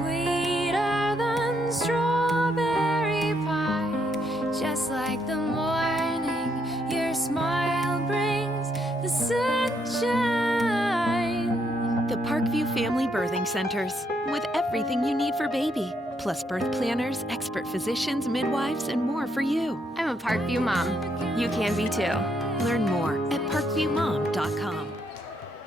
sweeter than strawberry pie. Just like the morning, your smile brings the sunshine. The Parkview Family Birthing Centers, with everything you need for baby, plus birth planners, expert physicians, midwives, and more for you. I'm a Parkview mom. You can be too. Learn more at parkviewmom.com.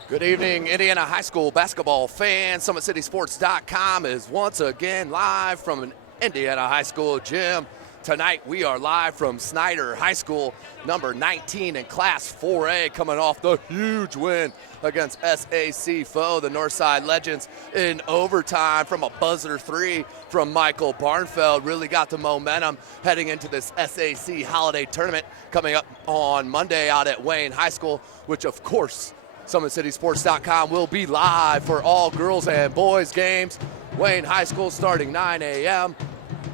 Good evening, Indiana High School basketball fans. SummitCitySports.com is once again live from an Indiana High School gym. Tonight we are live from Snider High School, number 19 in Class 4A, coming off the huge win against SAC foe, the Northside Legends, in overtime from a buzzer three from Michael Barnfeld. Really got the momentum heading into this SAC holiday tournament coming up on Monday out at Wayne High School, which of course SummitCitySports.com will be live for all girls and boys games. Wayne High School starting 9 a.m.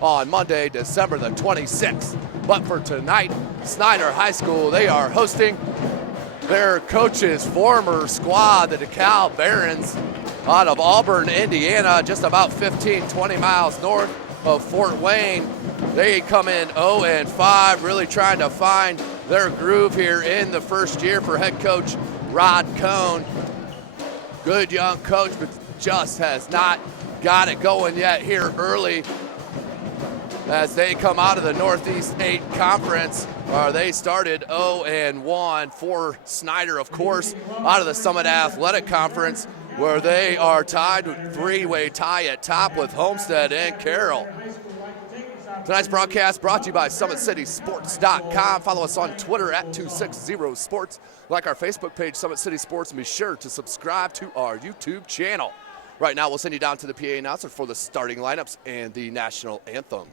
on Monday, December the 26th. But for tonight, Snider High School, they are hosting their coach's former squad, the DeKalb Barons, out of Auburn, Indiana, just about 20 miles north of Fort Wayne. They come in 0-5, really trying to find their groove here in the first year for head coach Rod Cohn. Good young coach, but just has not got it going yet here early as they come out of the Northeast 8 Conference. They started 0-1 for Snider, of course, out of the Summit Athletic Conference, where they are tied with three-way tie at top with Homestead and Carroll. Tonight's broadcast brought to you by SummitCitySports.com. Follow us on Twitter at 260sports. Like our Facebook page, Summit City Sports, and be sure to subscribe to our YouTube channel. Right now, we'll send you down to the PA announcer for the starting lineups and the national anthem.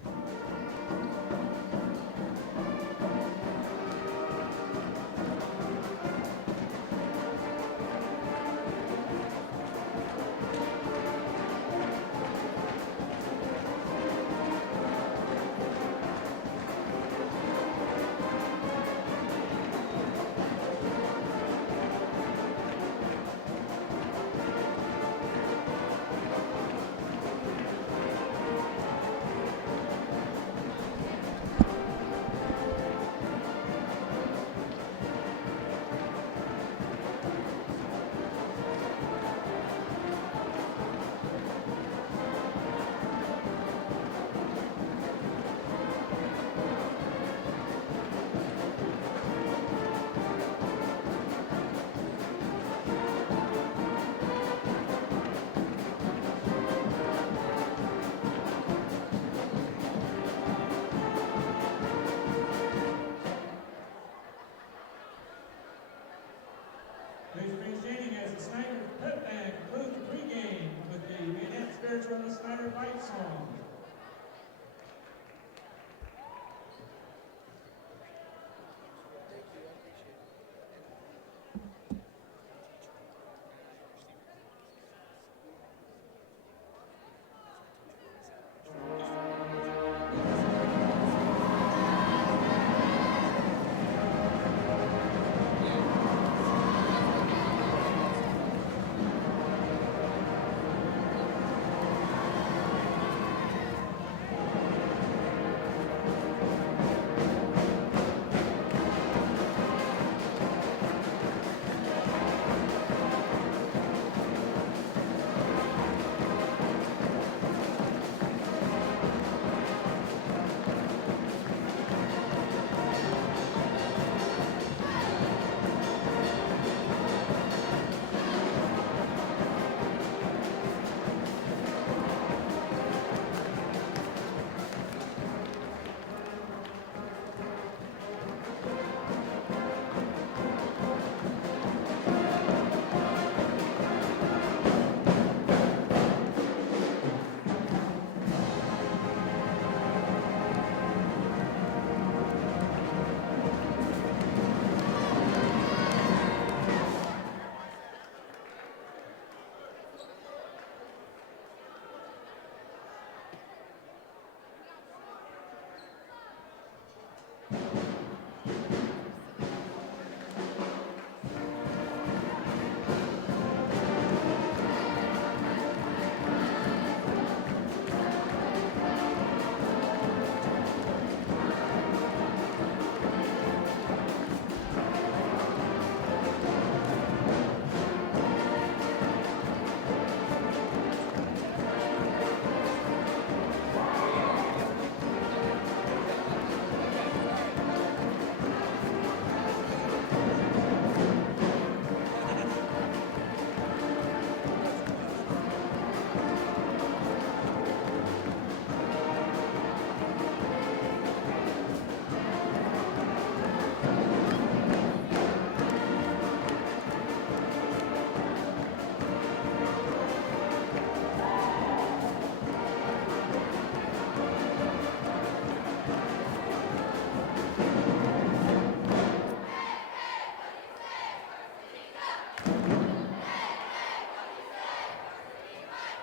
Please remain standing as the Snider pep band concludes the pregame with the enhanced spirits from the Snider fight song.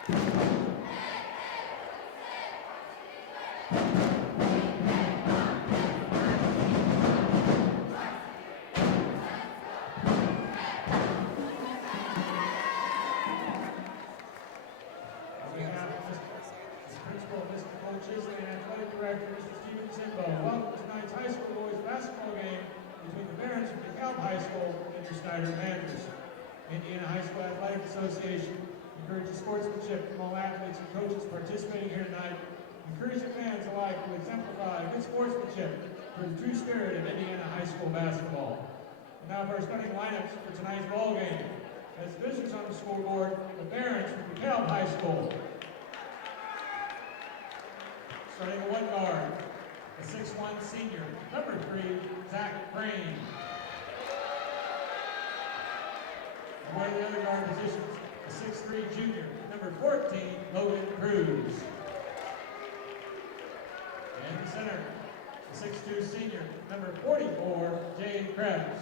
Welcome to tonight's high school boys basketball game between the parents of DeKalb High School and your Snider Panthers. Indiana High School Athletic Association encourages sportsmanship from all athletes and coaches participating here tonight, encouraging fans alike to exemplify good sportsmanship for the true spirit of Indiana High School basketball. And now for our starting lineups for tonight's ball game. As visitors on the scoreboard, the parents from DeKalb High School. Starting at one guard, the 6'1" senior, number 3, Zach Crane. And one of the other guard positions, the 6'3" junior, number 14, Logan Cruz. And the center, the 6'2" senior, number 44, Jade Krebs.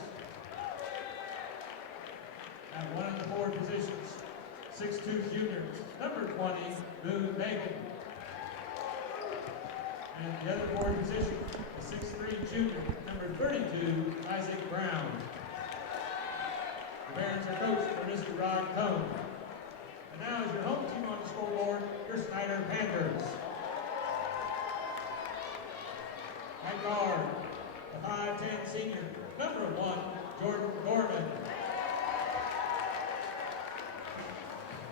At one of the forward positions, 6'2" junior, number 20, Boone Bacon. And the other forward position, the 6'3" junior, number 32, Isaac Brown. The parents are coached by Mr. Rod Cohn. And now as your home team on the scoreboard, your Snider Panthers. At guard, the 5'10" senior, number 1, Jordan Gorman.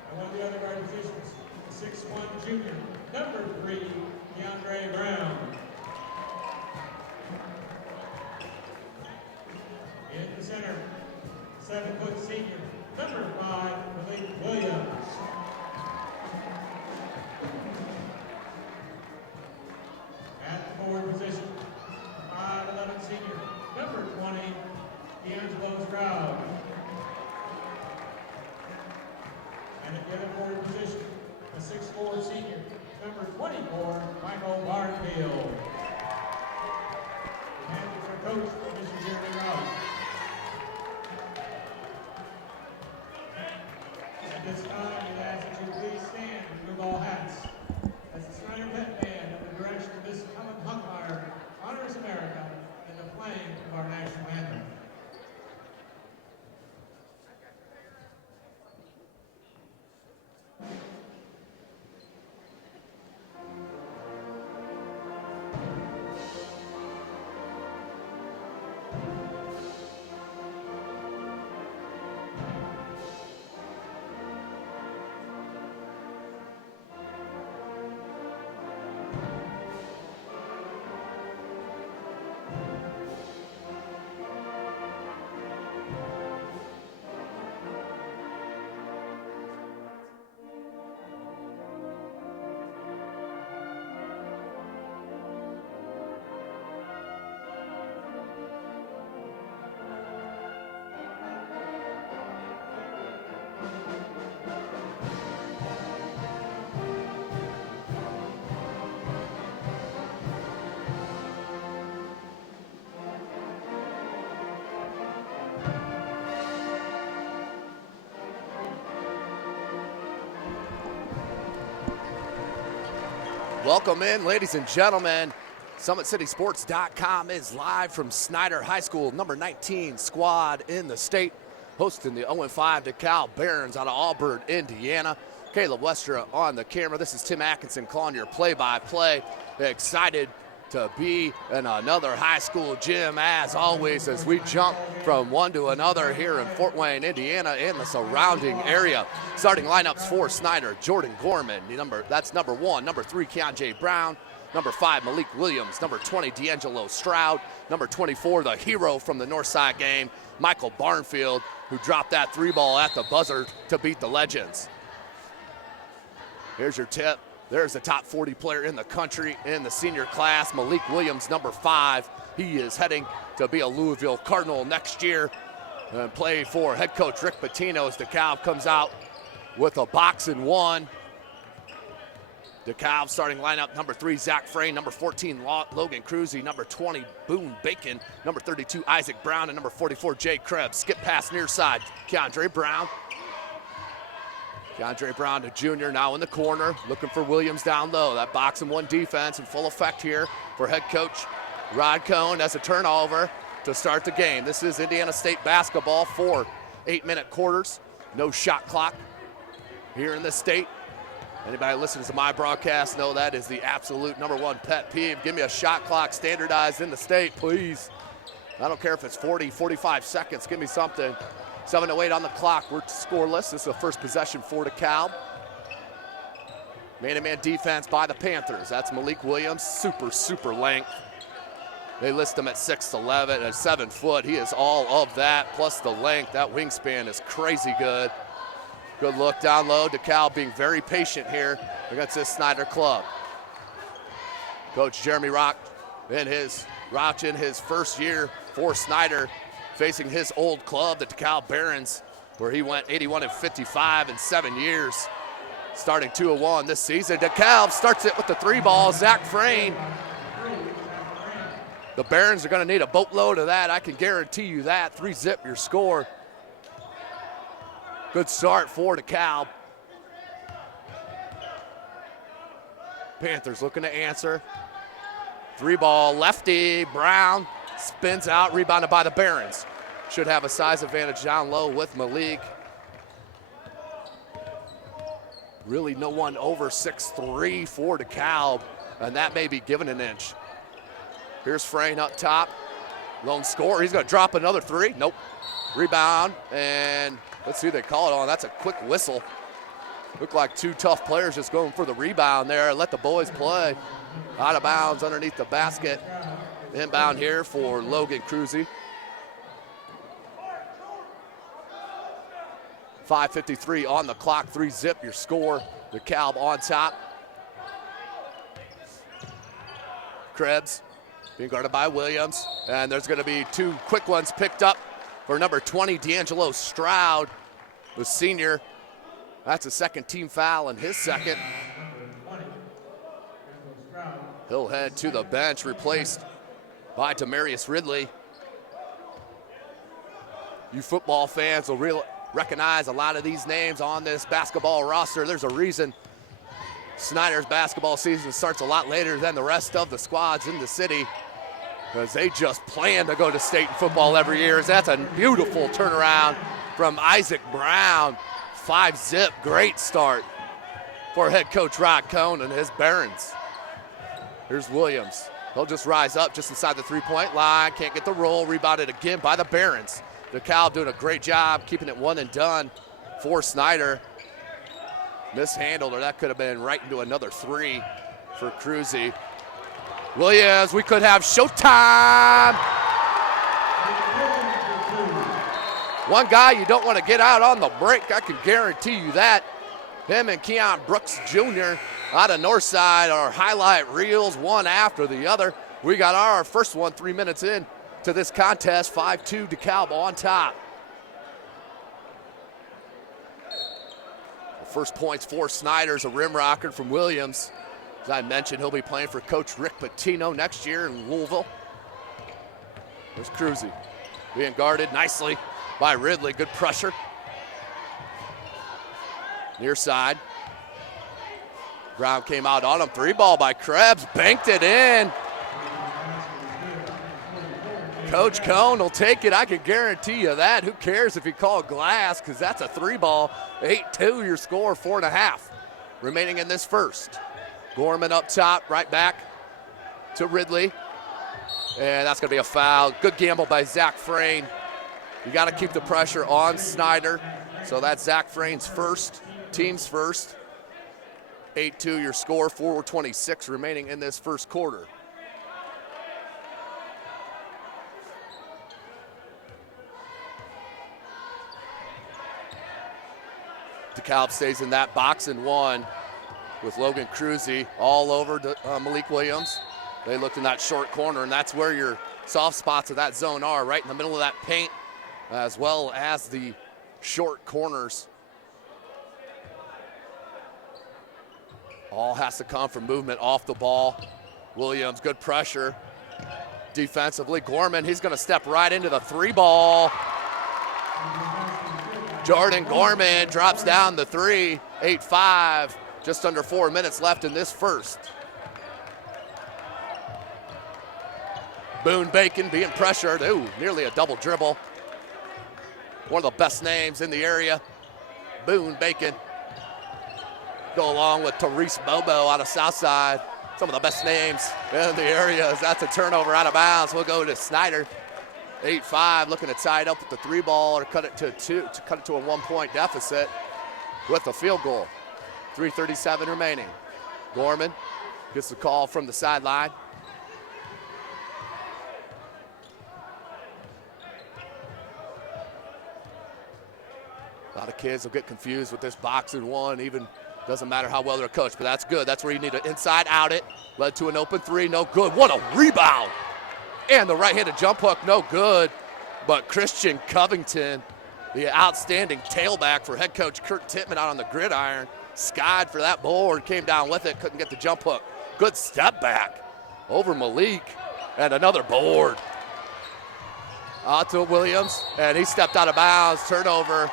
And one of the other guard positions, the 6'1" junior, number 3, DeAndre Brown. In the center, 7-foot senior, number 5, Malik Williams. At the forward position, 5'11" senior, number 20, D'Angelo Stroud. And at the other forward position, a 6'4" senior, number 24, Michael Barfield. The Panthers are coached by Mr. Jeremy Rouse. At this time, we ask that you please stand and remove all hats as the Snider Pet Band, under the direction of Miss Helen Hunkmeyer, honors America in the playing of our national anthem. Welcome in, ladies and gentlemen. SummitCitySports.com is live from Snider High School, number 19 squad in the state, hosting the 0-5 DeKalb Barons out of Auburn, Indiana. Caleb Westra on the camera. This is Tim Atkinson calling your play-by-play. Excited to be in another high school gym, as always, as we jump from one to another here in Fort Wayne, Indiana, and the surrounding area. Starting lineups for Snider: Jordan Gorman, that's number 1, number 3, Keonjay Brown, number 5, Malik Williams, number 20, D'Angelo Stroud, number 24, the hero from the Northside game, Michael Barnfield, who dropped that 3-ball at the buzzer to beat the Legends. Here's your tip. There's the top 40 player in the country in the senior class, Malik Williams, number 5. He is heading to be a Louisville Cardinal next year and play for head coach Rick Pitino as DeKalb comes out with a box and 1. DeKalb starting lineup: number 3, Zach Frayne, number 14, Logan Cruzy, number 20, Boone Bacon, number 32, Isaac Brown, and number 44, Jay Krebs. Skip pass near side, Keonjay Brown. DeAndre Brown, the junior, now in the corner, looking for Williams down low. That box and one defense in full effect here for head coach Rod Cohn. That's a turnover to start the game. This is Indiana State basketball, 4 8-minute quarters. No shot clock here in the state. Anybody listens to my broadcast know that is the absolute #1 pet peeve. Give me a shot clock standardized in the state, please. I don't care if it's 40, 45 seconds. Give me something. 7:08 on the clock. We're scoreless. This is the first possession for DeKalb. Man-to-man defense by the Panthers. That's Malik Williams, super length. They list him at 6'11" and 7 foot. He is all of that, plus the length. That wingspan is crazy good. Good look down low. DeKalb being very patient here against this Snider club. Coach Jeremy Rauch in his first year for Snider, facing his old club, the DeKalb Barons, where he went 81-55 in 7 years. Starting 2-1 this season. DeKalb starts it with the 3-ball. Zach Frayne. The Barons are going to need a boatload of that. I can guarantee you that. 3-zip your score. Good start for DeKalb. Panthers looking to answer. 3-ball, lefty, Brown spins out, rebounded by the Barons. Should have a size advantage down low with Malik. Really no one over 6'3" for DeKalb, and that may be given an inch. Here's Frayne up top. Lone score, he's gonna drop another 3. Nope. Rebound, and let's see who they call it on. That's a quick whistle. Looked like 2 tough players just going for the rebound there. Let the boys play. Out of bounds underneath the basket. Inbound here for Logan Cruzy. 5:53 on the clock, 3-zip your score. DeKalb on top. Krebs being guarded by Williams. And there's gonna be 2 quick ones picked up for number 20, D'Angelo Stroud, the senior. That's a second team foul and his second. He'll head to the bench, replaced by Demarius Ridley. You football fans will recognize a lot of these names on this basketball roster. There's a reason Snider's basketball season starts a lot later than the rest of the squads in the city, because they just plan to go to state football every year. That's a beautiful turnaround from Isaac Brown. 5-zip, great start for head coach Rod Cohn and his Barons. Here's Williams. He'll just rise up just inside the 3-point line. Can't get the roll. Rebounded again by the Barons. DeKalb doing a great job keeping it one and done for Snider. Mishandled, or that could have been right into another 3 for Cruzy. Williams, we could have showtime. One guy you don't want to get out on the break, I can guarantee you that. Him and Keon Brooks Jr. out of Northside are highlight reels, one after the other. We got our first one 3 minutes in to this contest. 5-2 DeKalb on top. The first points for Snider's a rim rocker from Williams. As I mentioned, he'll be playing for Coach Rick Pitino next year in Louisville. There's Cruzy being guarded nicely by Ridley. Good pressure. Near side. Brown came out on him. 3-ball by Krebs. Banked it in. Coach Cohn will take it. I can guarantee you that. Who cares if he called glass, because that's a 3-ball. 8-2 your score, 4.5 remaining in this first. Gorman up top, right back to Ridley. And that's going to be a foul. Good gamble by Zach Frayne. You got to keep the pressure on Snider. So that's Zach Frayne's first, team's first. 8-2 your score, 4:26 remaining in this first quarter. DeKalb stays in that box and 1 with Logan Cruzy all over Malik Williams. They looked in that short corner, and that's where your soft spots of that zone are, right in the middle of that paint, as well as the short corners. All has to come from movement off the ball. Williams, good pressure. Defensively, Gorman, he's going to step right into the 3-ball. Jordan Gorman drops down the three, 8-5, just under 4 minutes left in this first. Boone Bacon being pressured. Ooh, nearly a double dribble. One of the best names in the area, Boone Bacon. Go along with Therese Bobo out of Southside. Some of the best names in the area. That's a turnover out of bounds. We'll go to Snider. 8-5, looking to tie it up with the three ball or cut it to two, to cut it to a 1-point deficit with a field goal. 3:37 remaining. Gorman gets the call from the sideline. A lot of kids will get confused with this box and one, even doesn't matter how well they're coached, but that's good. That's where you need an inside out it. Led to an open three, no good. What a rebound. And the right-handed jump hook, no good. But Christian Covington, the outstanding tailback for head coach Kurt Tittman out on the gridiron, skied for that board, came down with it, couldn't get the jump hook. Good step back over Malik, and another board. Out to Williams, and he stepped out of bounds, turnover.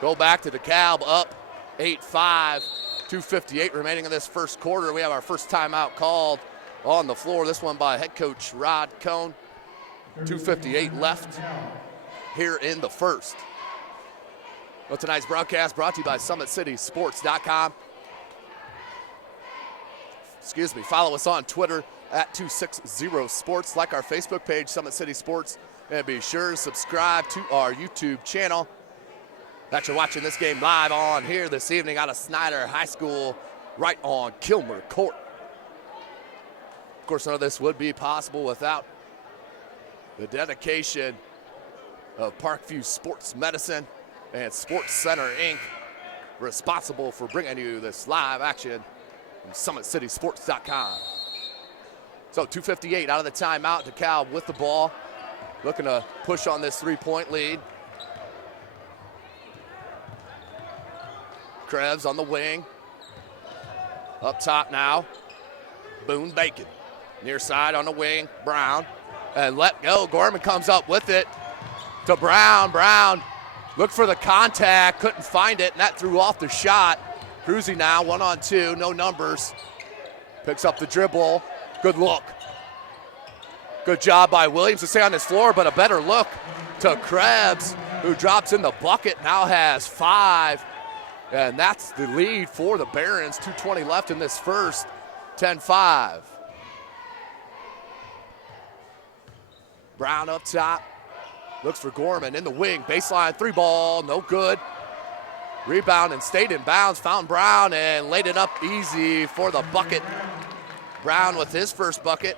Go back to DeKalb, up 8-5, 2:58 remaining in this first quarter. We have our first timeout called on the floor. This one by head coach Rod Cohn. 2:58 left here in the first. Well, tonight's broadcast brought to you by SummitCitySports.com. Excuse me. Follow us on Twitter at 260sports. Like our Facebook page, Summit City Sports, and be sure to subscribe to our YouTube channel. That you're watching this game live on here this evening out of Snider High School, right on Kilmer Court. Of course, none of this would be possible without the dedication of Parkview Sports Medicine and Sports Center, Inc., responsible for bringing you this live action from SummitCitySports.com. So 2:58 out of the timeout. DeKalb with the ball, looking to push on this three-point lead. Krebs on the wing. Up top now, Boone Bacon. Near side on the wing, Brown. And let go. Gorman comes up with it to Brown. Brown looked for the contact, couldn't find it, and that threw off the shot. Cruzy now, 1-on-2, no numbers. Picks up the dribble. Good look. Good job by Williams to stay on his floor, but a better look to Krebs, who drops in the bucket, now has 5. And that's the lead for the Barons. 2:20 left in this first, 10-5. Brown up top, looks for Gorman in the wing, baseline three ball, no good. Rebound and stayed in bounds, found Brown and laid it up easy for the bucket. Brown with his first bucket.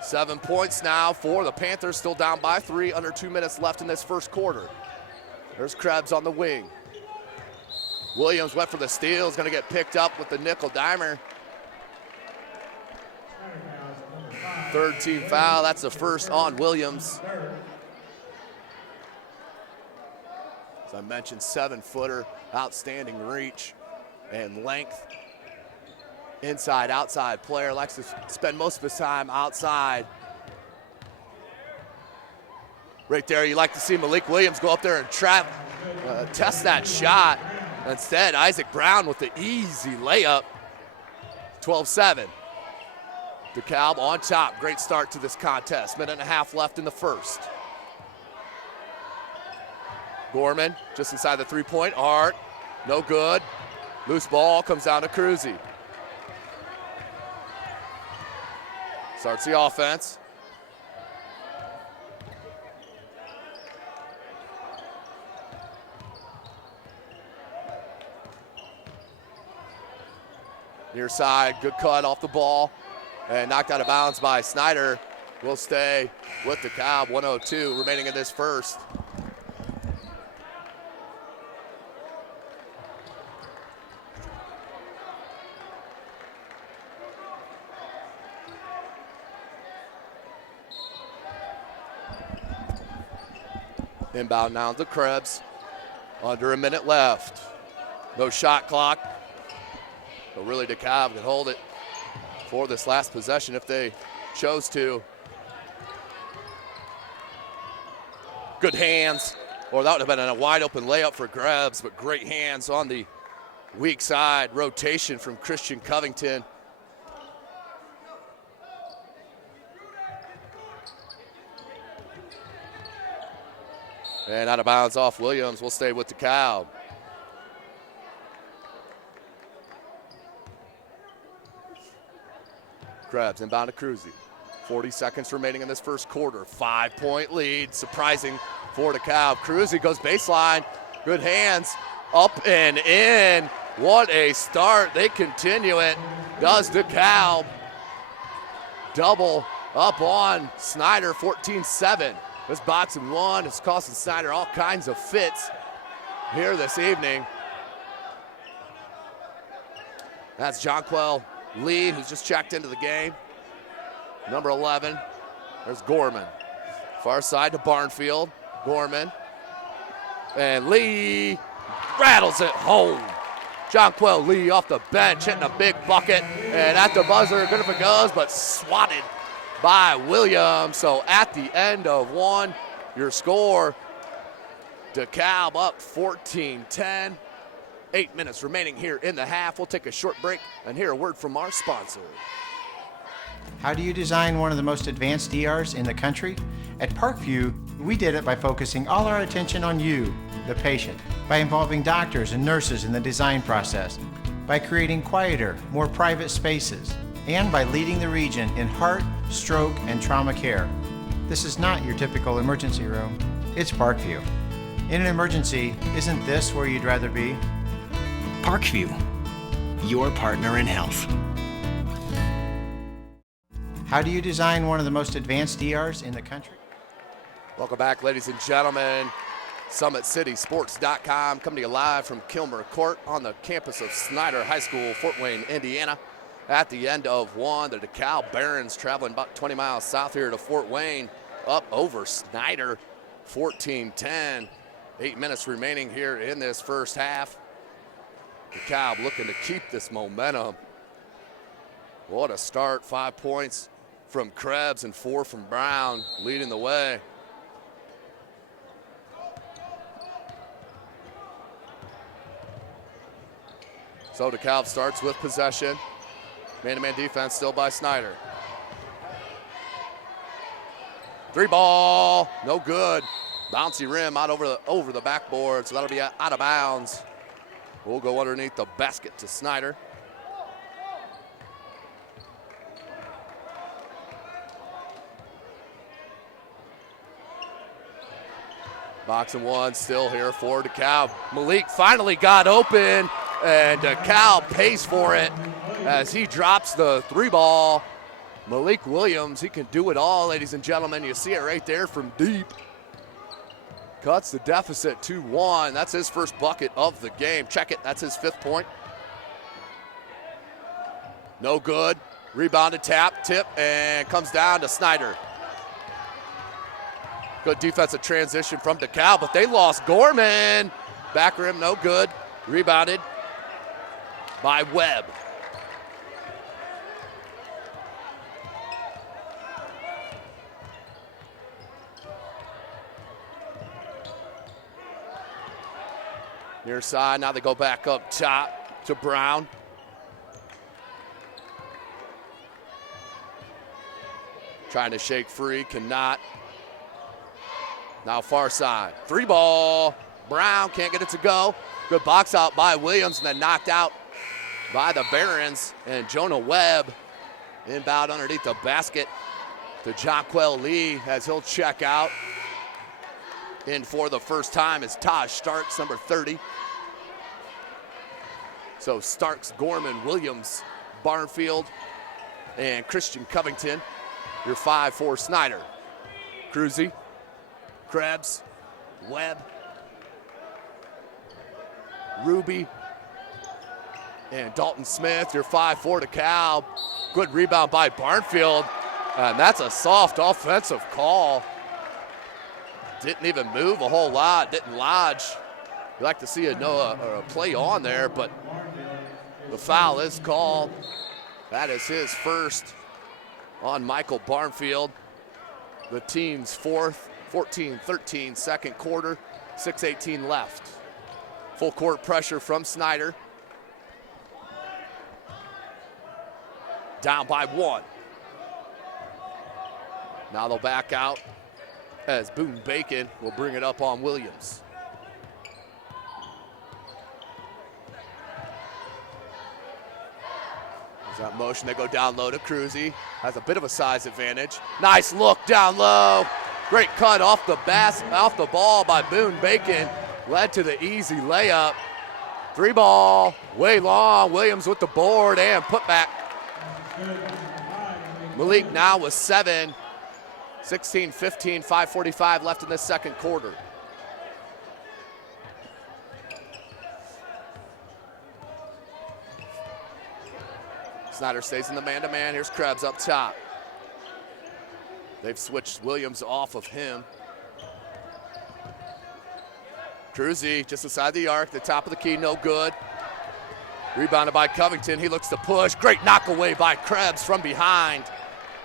7 points now for the Panthers, still down by 3, under 2 minutes left in this first quarter. There's Krebs on the wing. Williams went for the steal, is gonna get picked up with the nickel dimer. Third team foul, that's the first on Williams. As I mentioned, 7-footer, outstanding reach and length. Inside, outside player, likes to spend most of his time outside. Right there, you like to see Malik Williams go up there and test that shot. Instead, Isaac Brown with the easy layup. 12-7. DeKalb on top. Great start to this contest. Minute and a half left in the first. Gorman just inside the three-point arc. No good. Loose ball comes down to Cruzy. Starts the offense. Near side, good cut off the ball, and knocked out of bounds by Snider. Will stay with DeKalb, 1:02 remaining in this first. Inbound now to Krebs. Under a minute left. No shot clock. But really, DeKalb can hold it for this last possession if they chose to. Good hands Or that would have been a wide open layup for Krebs, but great hands on the weak side rotation from Christian Covington. And out of bounds off Williams. We'll stay with DeKalb. Krebs inbound to Cruzy. 40 seconds remaining in this first quarter. 5-point lead. Surprising for DeKalb. Cruzy goes baseline. Good hands. Up and in. What a start. They continue it. Does DeKalb. Double up on Snider. 14-7. This boxing one is costing Snider all kinds of fits here this evening. That's Jonquel Lee, who's just checked into the game. Number 11, there's Gorman. Far side to Barnfield, Gorman. And Lee rattles it home. Jonquel Lee off the bench, hitting a big bucket. And at the buzzer, good if it goes, but swatted by Williams. So at the end of one, your score, DeKalb up 14-10. 8 minutes remaining here in the half. We'll take a short break and hear a word from our sponsor. How do you design one of the most advanced ERs in the country? At Parkview, we did it by focusing all our attention on you, the patient, by involving doctors and nurses in the design process, by creating quieter, more private spaces, and by leading the region in heart, stroke, and trauma care. This is not your typical emergency room. It's Parkview. In an emergency, isn't this where you'd rather be? Parkview, your partner in health. How do you design one of the most advanced ERs in the country? Welcome back, ladies and gentlemen. SummitCitySports.com coming to you live from Kilmer Court on the campus of Snider High School, Fort Wayne, Indiana. At the end of one, the DeKalb Barons traveling about 20 miles south here to Fort Wayne, up over Snider, 14-10. 8 minutes remaining here in this first half. DeKalb looking to keep this momentum. What a start. 5 points from Krebs and 4 from Brown, leading the way. So DeKalb starts with possession. Man-to-man defense still by Snider. 3 ball, no good. Bouncy rim out over the backboard, so that'll be out of bounds. We'll go underneath the basket to Snider. Boxing one still here for DeKalb. Malik finally got open, and DeKalb pays for it as he drops the 3 ball. Malik Williams, he can do it all, ladies and gentlemen. You see it right there from deep. Cuts the deficit to 1. That's his first bucket of the game. Check it, that's his 5th point. No good. Rebounded, tip, and comes down to Snider. Good defensive transition from DeKalb, but they lost Gorman. Back rim, no good. Rebounded by Webb. Near side, now they go back up top to Brown. Trying to shake free, cannot. Now far side, 3 ball. Brown can't get it to go. Good box out by Williams and then knocked out by the Barons. And Jonah Webb inbound underneath the basket to Jonquel Lee as he'll check out. In for the first time is Taj Starks, number 30. So Starks, Gorman, Williams, Barnfield, and Christian Covington. Your 5 for Snider. Cruzy, Krebs, Webb, Ruby, and Dalton Smith. Your 5 for DeKalb. Good rebound by Barnfield. And that's a soft offensive call. Didn't even move a whole lot, didn't lodge. You'd like to see a play on there, but the foul is called. That is his first on Michael Barnfield. The team's 4th, 14-13 second quarter. 6:18 left. Full court pressure from Snider. Down by 1. Now they'll back out as Boone Bacon will bring it up on Williams. There's that motion. They go down low to Cruzy. Has a bit of a size advantage. Nice look down low. Great cut off the ball by Boone Bacon. Led to the easy layup. 3 ball, way long. Williams with the board and put back. Malik now with 7. 16-15, 5:45 left in this second quarter. Snider stays in the man-to-man. Here's Krebs up top. They've switched Williams off of him. Cruzy just inside the arc, the top of the key, no good. Rebounded by Covington. He looks to push. Great knock away by Krebs from behind.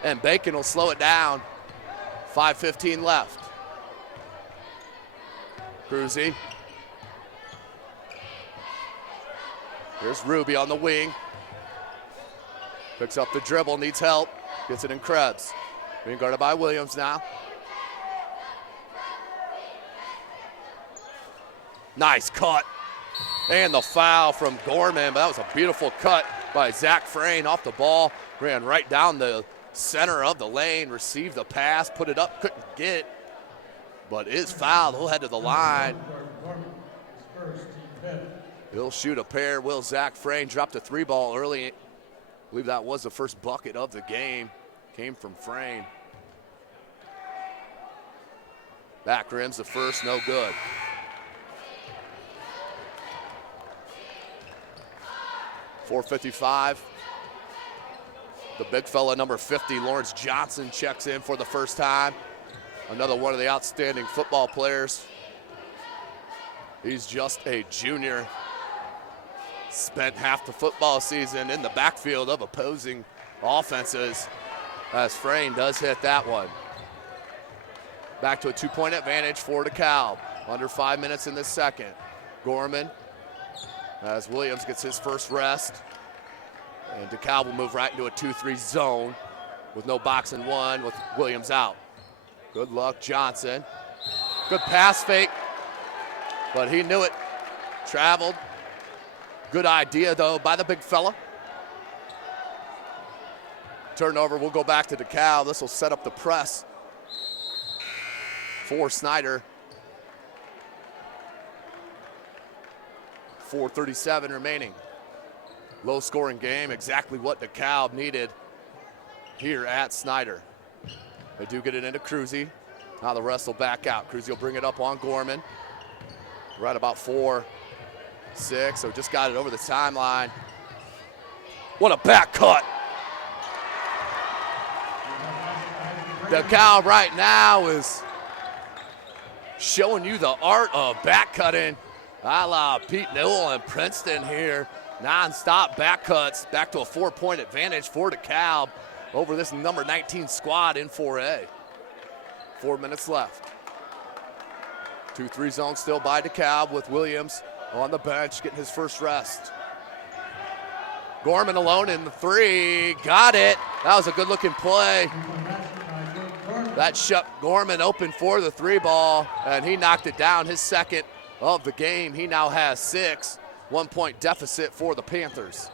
And Bacon will slow it down. 5:15 left. Cruzy. Here's Ruby on the wing. Picks up the dribble, needs help. Gets it in Krebs. Being guarded by Williams now. Nice cut. And the foul from Gorman. But that was a beautiful cut by Zach Frayne off the ball. Ran right down the center of the lane, received the pass, put it up, couldn't get, but is fouled. He'll head to the line. He'll shoot a pair. Will Zach Frayne dropped a 3 ball early. I believe that was the first bucket of the game. Came from Frayne. Back rims the first, no good. .455. The big fella, number 50, Lawrence Johnson, checks in for the first time. Another one of the outstanding football players. He's just a junior. Spent half the football season in the backfield of opposing offenses, as Frayne does hit that one. Back to a 2-point advantage for DeKalb. Under 5 minutes in the second. Gorman, as Williams gets his first rest. And DeKalb will move right into a 2-3 zone with no box and 1 with Williams out. Good luck, Johnson. Good pass fake, but he knew it. Traveled. Good idea, though, by the big fella. Turnover will go back to DeKalb. This will set up the press for Snider. 4:37 remaining. Low-scoring game, exactly what DeKalb needed here at Snider. They do get it into Cruzy. Now the rest will back out. Cruzy will bring it up on Gorman. Right about 4-6, so just got it over the timeline. What a back cut. DeKalb right now is showing you the art of back cutting, a la Pete Newell and Princeton here. Non-stop back cuts, back to a 4-point advantage for DeKalb over this number 19 squad in 4A. 4 minutes left. 2-3 zone still by DeKalb with Williams on the bench getting his first rest. Gorman alone in the 3, got it. That was a good looking play. That shut Gorman open for the 3 ball, and he knocked it down, his second of the game. He now has 6. 1-point deficit for the Panthers.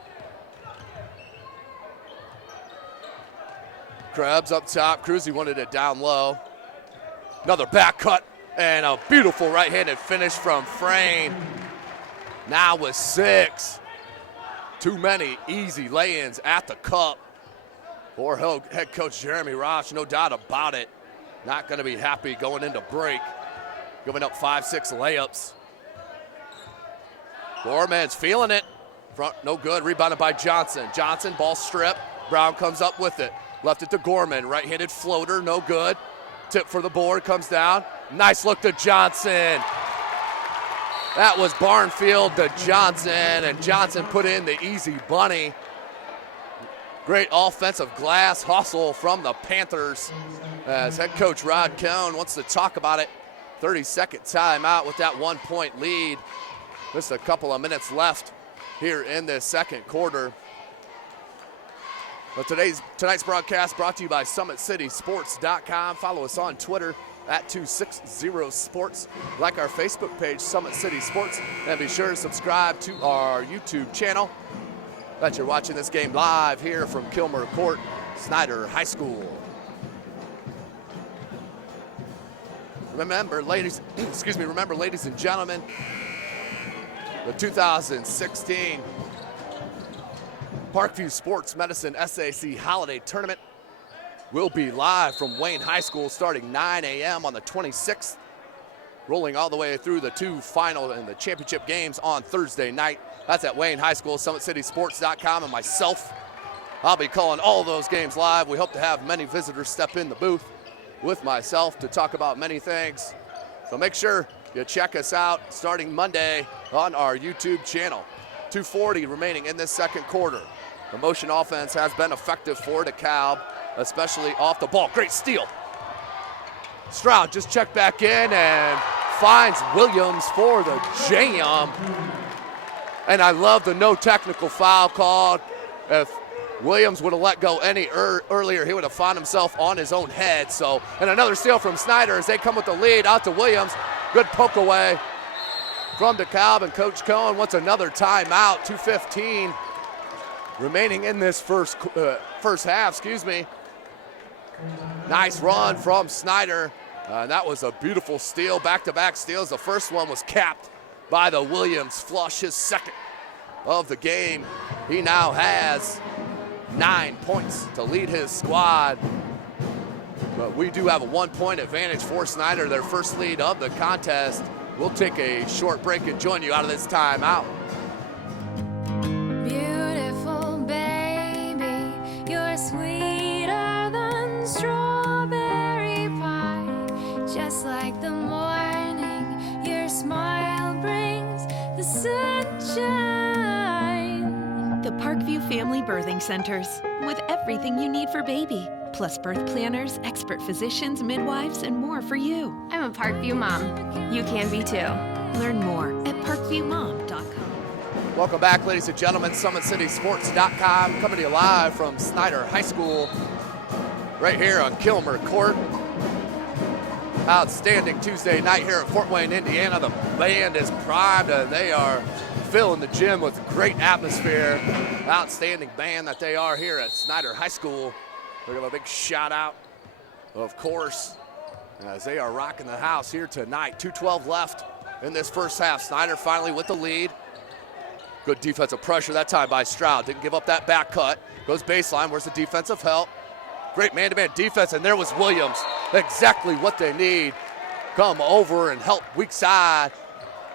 Krebs up top. Cruzy wanted it down low. Another back cut and a beautiful right-handed finish from Frayne. Now with 6. Too many easy lay-ins at the cup for head coach Jeremy Rosh, no doubt about it. Not going to be happy going into break. Giving up 5-6 layups. Gorman's feeling it. Front, no good. Rebounded by Johnson. Johnson, ball strip. Brown comes up with it. Left it to Gorman. Right-handed floater, no good. Tip for the board, comes down. Nice look to Johnson. That was Barnfield to Johnson, and Johnson put in the easy bunny. Great offensive glass hustle from the Panthers as head coach Rod Cohn wants to talk about it 30-second timeout with that 1-point lead. Just a couple of minutes left here in this second quarter. But tonight's broadcast brought to you by SummitCitySports.com. Follow us on Twitter at 260sports. Like our Facebook page, Summit City Sports, and be sure to subscribe to our YouTube channel. That you're watching this game live here from Kilmer Court, Snider High School. Remember, ladies and gentlemen, the 2016 Parkview Sports Medicine SAC Holiday Tournament will be live from Wayne High School starting 9 a.m. on the 26th, rolling all the way through the two final and the championship games on Thursday night. That's at Wayne High School, SummitCitySports.com, and myself. I'll be calling all those games live. We hope to have many visitors step in the booth with myself to talk about many things. So make sure you check us out starting Monday on our YouTube channel. 2:40 remaining in this second quarter. The motion offense has been effective for DeKalb, especially off the ball. Great steal. Stroud just checked back in and finds Williams for the jam. And I love the no technical foul called. If Williams would have let go any earlier, he would have found himself on his own head. So, and another steal from Snider as they come with the lead out to Williams. Good poke away from DeKalb, and Coach Cohen wants another timeout. 2:15 remaining in this first half, Nice run from Snider. That was a beautiful steal, back-to-back steals. The first one was capped by the Williams flush, his second of the game. He now has 9 points to lead his squad. But we do have a 1-point advantage for Snider, their first lead of the contest. We'll take a short break and join you out of this timeout. Beautiful baby, you're sweeter than strawberry pie. Just like the morning, your smile brings the sunshine. The Parkview Family Birthing Centers, with everything you need for baby, plus birth planners, expert physicians, midwives, and more for you. I'm a Parkview mom. You can be too. Learn more at parkviewmom.com. Welcome back, ladies and gentlemen. SummitCitySports.com coming to you live from Snider High School, right here on Kilmer Court. Outstanding Tuesday night here at Fort Wayne, Indiana. The band is primed and they are filling the gym with great atmosphere. Outstanding band that they are here at Snider High School. We're gonna give a big shout out, of course, as they are rocking the house here tonight. 2:12 left in this first half. Snider finally with the lead. Good defensive pressure that time by Stroud. Didn't give up that back cut. Goes baseline. Where's the defensive help? Great man-to-man defense, and there was Williams. Exactly what they need. Come over and help weak side.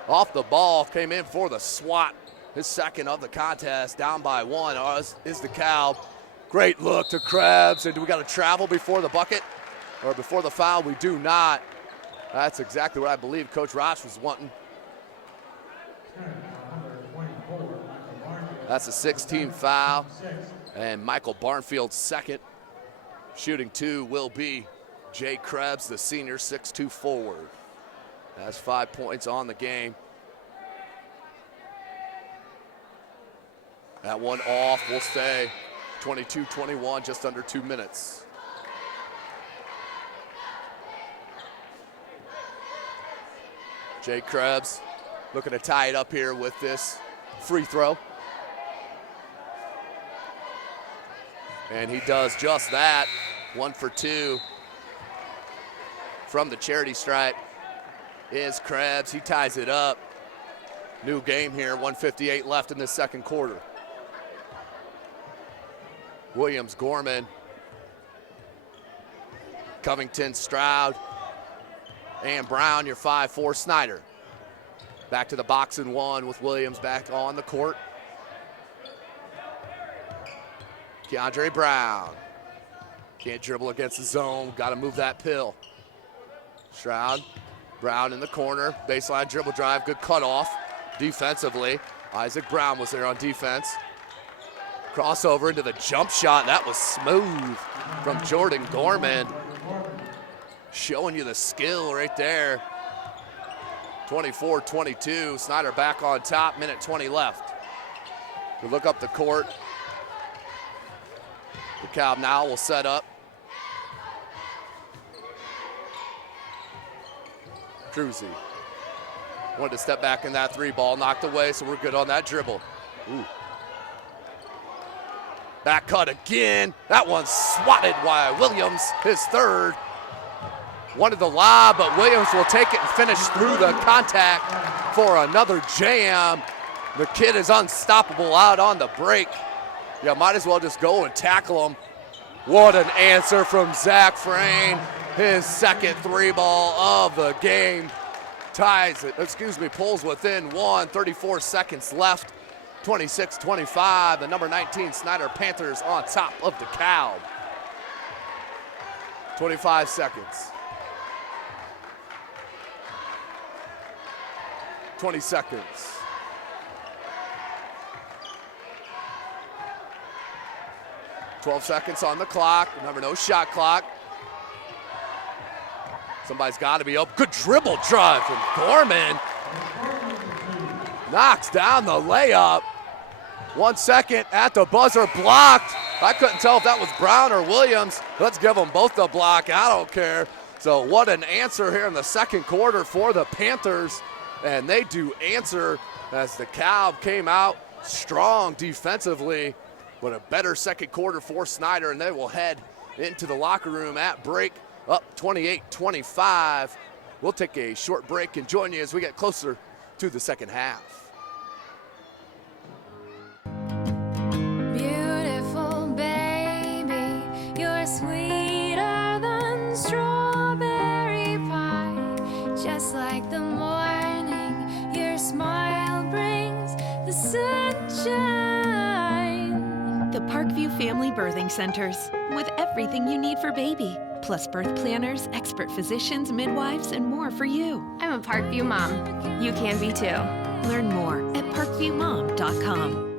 Off the ball, came in for the swat. His second of the contest, down by one is DeKalb. Great look to Krebs, and do we got to travel before the bucket or before the foul? We do not. That's exactly what I believe Coach Ross was wanting. That's a 16 foul, and Michael Barnfield's second. Shooting two will be Jay Krebs, the senior 6'2" forward. That's 5 points on the game. That one off will stay 22-21, just under 2 minutes. Jay Krebs looking to tie it up here with this free throw. And he does just that. 1 for 2 from the charity stripe is Krebs. He ties it up. New game here, 1:58 left in the second quarter. Williams, Gorman, Covington, Stroud, and Brown, your 5-4 Snider. Back to the box and one with Williams back on the court. Keandre Brown. Can't dribble against the zone. Got to move that pill. Stroud. Brown in the corner. Baseline dribble drive. Good cutoff defensively. Isaac Brown was there on defense. Crossover into the jump shot. That was smooth from Jordan Gorman. Showing you the skill right there 24-22, Snider back on top, minute 20 left. We look up the court. DeKalb now will set up. Cruzy wanted to step back in that three ball, knocked away, so we're good on that dribble. Ooh. Back cut again. That one's swatted by Williams, his third. Wanted the lob, but Williams will take it and finish through the contact for another jam. The kid is unstoppable out on the break. Yeah, might as well just go and tackle him. What an answer from Zach Frayne. His second three ball of the game. Pulls within 34 seconds left. 26-25, the number 19 Snider Panthers on top of DeKalb. 25 seconds. 20 seconds. $12 seconds on the clock. Remember, no shot clock. Somebody's got to be up. Good dribble drive from Gorman. Knocks down the layup. 1 second at the buzzer, blocked. I couldn't tell if that was Brown or Williams. Let's give them both the block. I don't care. So what an answer here in the second quarter for the Panthers. And they do answer as DeKalb came out strong defensively. But a better second quarter for Snider, and they will head into the locker room at break, up 28-25. We'll take a short break and join you as we get closer to the second half. Beautiful baby, you're sweeter than strawberry pie. Just like the morning, your smile brings the sunshine. The Parkview Family Birthing Centers, with everything you need for baby, plus birth planners, expert physicians, midwives, and more for you. I'm a Parkview mom. You can be too. Learn more at parkviewmom.com.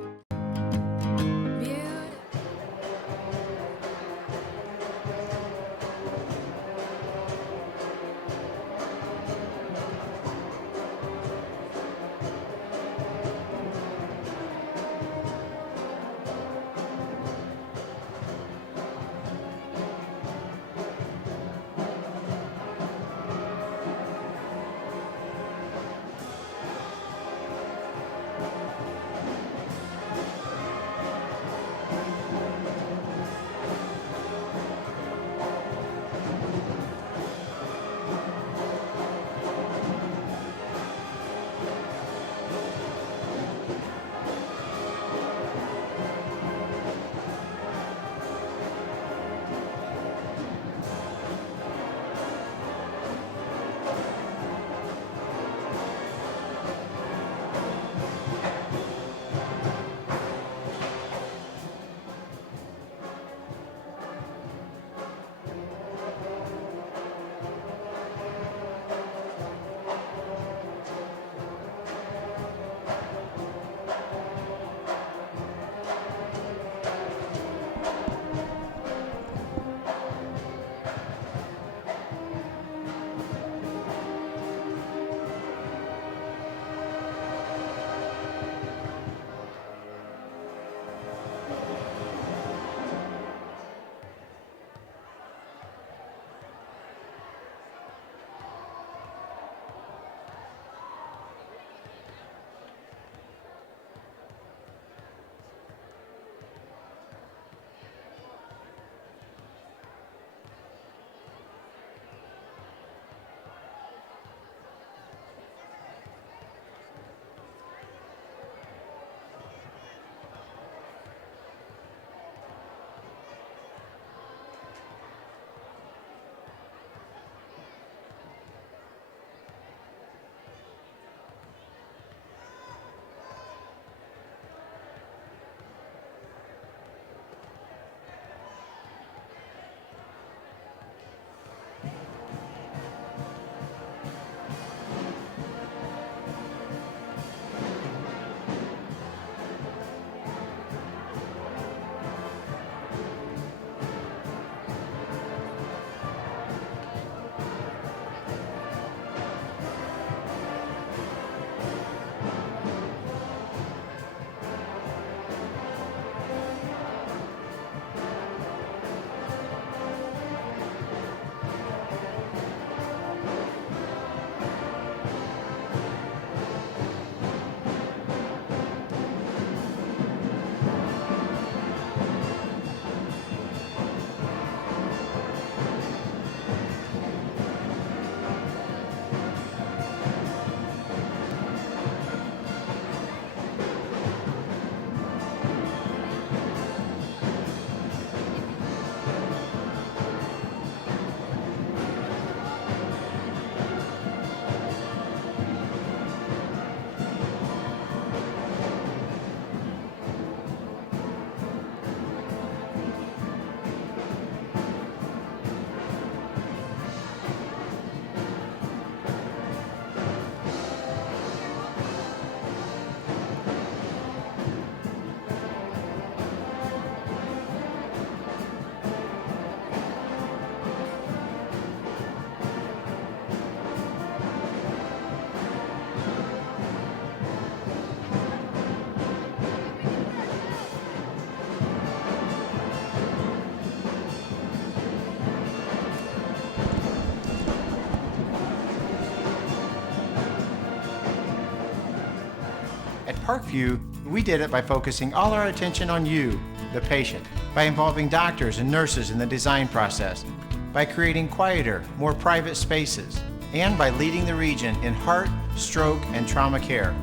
Parkview, we did it by focusing all our attention on you, the patient, by involving doctors and nurses in the design process, by creating quieter, more private spaces, and by leading the region in heart, stroke, and trauma care.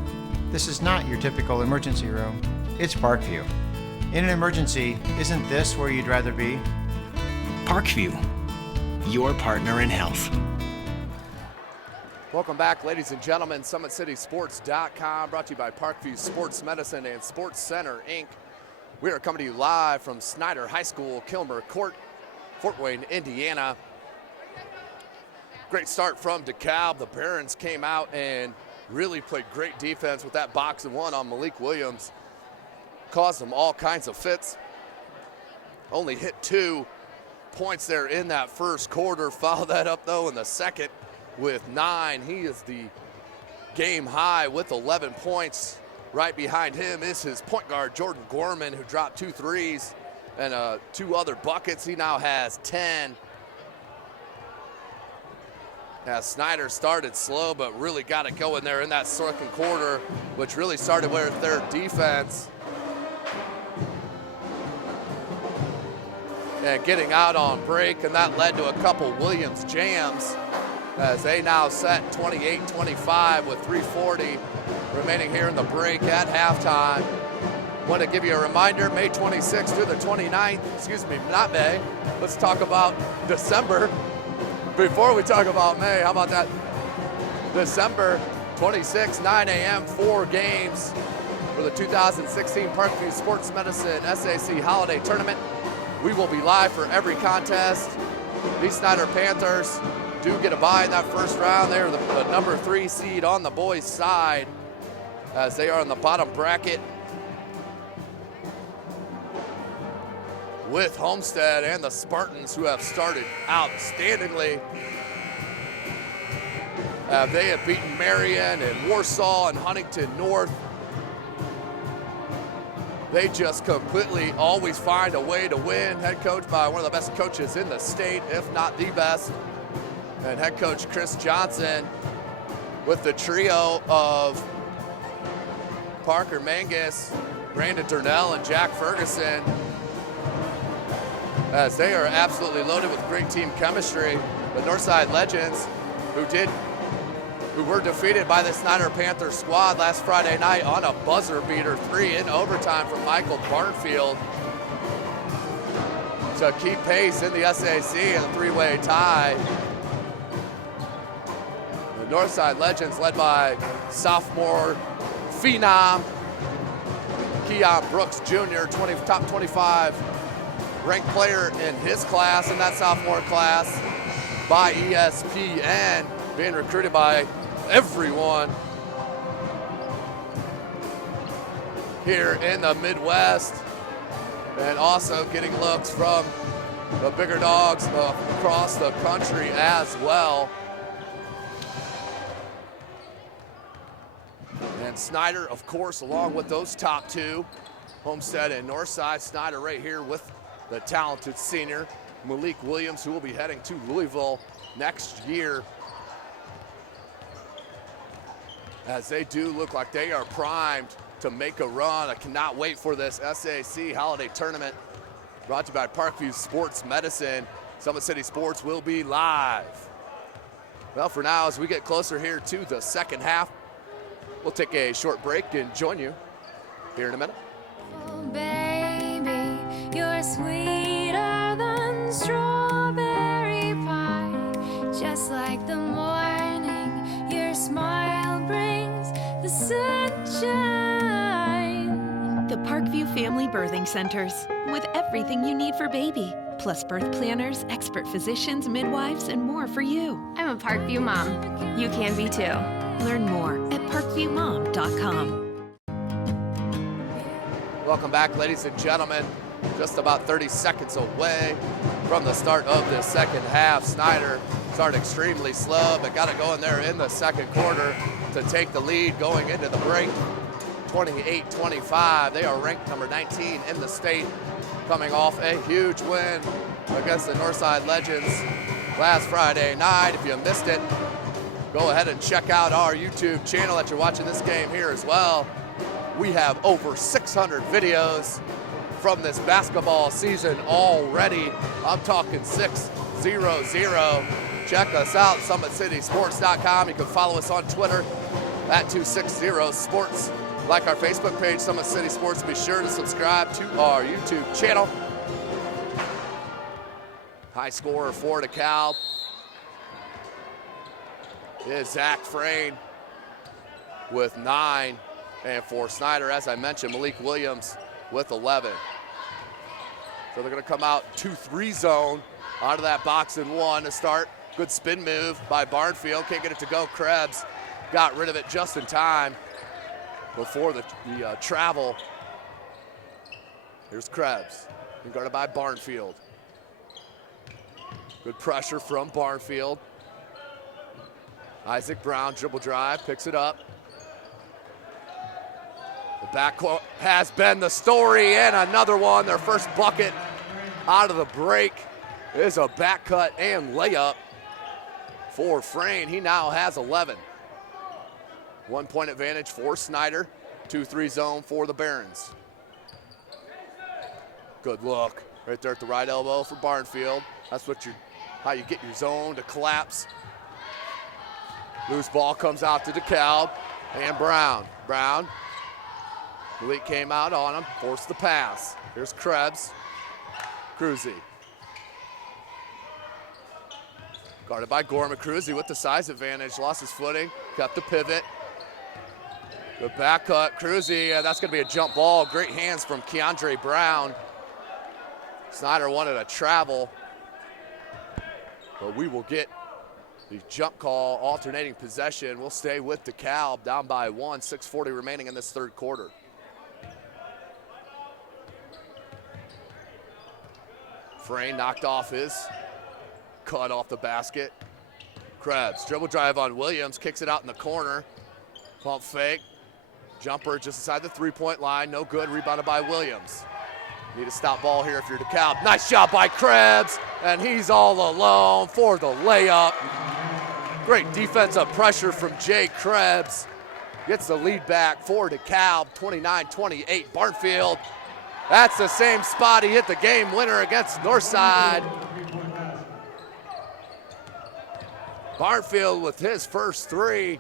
This is not your typical emergency room. It's Parkview. In an emergency, isn't this where you'd rather be? Parkview, your partner in health. Welcome back, ladies and gentlemen. SummitCitySports.com, brought to you by Parkview Sports Medicine and Sports Center, Inc. We are coming to you live from Snider High School, Kilmer Court, Fort Wayne, Indiana. Great start from DeKalb. The Barons came out and really played great defense with that box and one on Malik Williams. Caused them all kinds of fits. Only hit 2 points there in that first quarter. Followed that up, though, in the second with 9. He is the game high with 11 points. Right behind him is his point guard, Jordan Gorman, who dropped 2 threes and 2 other buckets. He now has 10. As Snider started slow, but really got it going there in that second quarter, which really started with their defense. And getting out on break, and that led to a couple Williams jams as they now set 28-25 with 3:40 remaining here in the break at halftime. Want to give you a reminder, May 26th to the 29th, excuse me, not May. Let's talk about December. Before we talk about May, how about that? December 26th, 9 a.m., 4 games for the 2016 Parkview Sports Medicine SAC Holiday Tournament. We will be live for every contest. These Snider Panthers do get a bye in that first round. They are the number 3 seed on the boys' side as they are in the bottom bracket with Homestead and the Spartans, who have started outstandingly. They have beaten Marion and Warsaw and Huntington North. They just completely always find a way to win. Head coach by one of the best coaches in the state, if not the best. And head coach Chris Johnson with the trio of Parker Mangus, Brandon Durnell, and Jack Ferguson, as they are absolutely loaded with great team chemistry. The Northside Legends, who were defeated by the Snider Panthers squad last Friday night on a buzzer beater 3 in overtime from Michael Barnfield to keep pace in the SAC in a 3-way tie. The Northside Legends, led by sophomore phenom Keon Brooks Jr., top 25 ranked player in his class, in that sophomore class by ESPN, being recruited by everyone here in the Midwest, and also getting looks from the bigger dogs across the country as well. And Snider, of course, along with those top 2, Homestead and Northside. Snider right here with the talented senior Malik Williams, who will be heading to Louisville next year, as they do look like they are primed to make a run. I cannot wait for this SAC Holiday Tournament, brought to you by Parkview Sports Medicine. Summit City Sports will be live. Well, for now, as we get closer here to the second half, we'll take a short break and join you here in a minute. Oh, baby, you're sweeter than strawberry pie. Just like the morning, your smile brings the sunshine. The Parkview Family Birthing Centers, with everything you need for baby, plus birth planners, expert physicians, midwives, and more for you. I'm a Parkview mom. You can be too. Learn more at parkviewmom.com. Welcome back, ladies and gentlemen. Just about 30 seconds away from the start of the second half. Snider started extremely slow, but got it going there in the second quarter to take the lead going into the break. 28-25. They are ranked number 19 in the state, coming off a huge win against the Northside Legends last Friday night. If you missed it, go ahead and check out our YouTube channel that you're watching this game here as well. We have over 600 videos from this basketball season already. I'm talking 600. Check us out, SummitCitySports.com. You can follow us on Twitter at 260sports. Like our Facebook page, Summit City Sports. Be sure to subscribe to our YouTube channel. High scorer for DeKalb is Zach Frayne with 9. And for Snider, as I mentioned, Malik Williams with 11. So they're going to come out 2-3 zone out of that box and 1 to start. Good spin move by Barnfield. Can't get it to go. Krebs got rid of it just in time before the travel. Here's Krebs, guarded by Barnfield. Good pressure from Barnfield. Isaac Brown, dribble drive, picks it up. The backcourt has been the story, and another one. Their first bucket out of the break is a back cut and layup for Frayne. He now has 11. 1 point advantage for Snider. 2-3 zone for the Barons. Good look right there at the right elbow for Barnfield. That's how you get your zone to collapse. Loose ball comes out to DeKalb and Brown. Malik came out on him, forced the pass. Here's Krebs. Cruzy. Guarded by Gorman. Cruzy with the size advantage, lost his footing, kept the pivot. Good back cut, Cruzy, that's gonna be a jump ball. Great hands from Keandre Brown. Snider wanted a travel, but we will get the jump call, alternating possession. We'll stay with DeKalb, down by 1, 6:40 remaining in this third quarter. Frayne knocked off his cut off the basket. Krebs, dribble drive on Williams, kicks it out in the corner. Pump fake, jumper just inside the three-point line, no good, rebounded by Williams. Need a stop ball here if you're DeKalb. Nice shot by Krebs, and he's all alone for the layup. Great defensive pressure from Jay Krebs. Gets the lead back for DeKalb, 29-28. Barnfield, that's the same spot he hit the game winner against Northside. Barnfield with his first 3.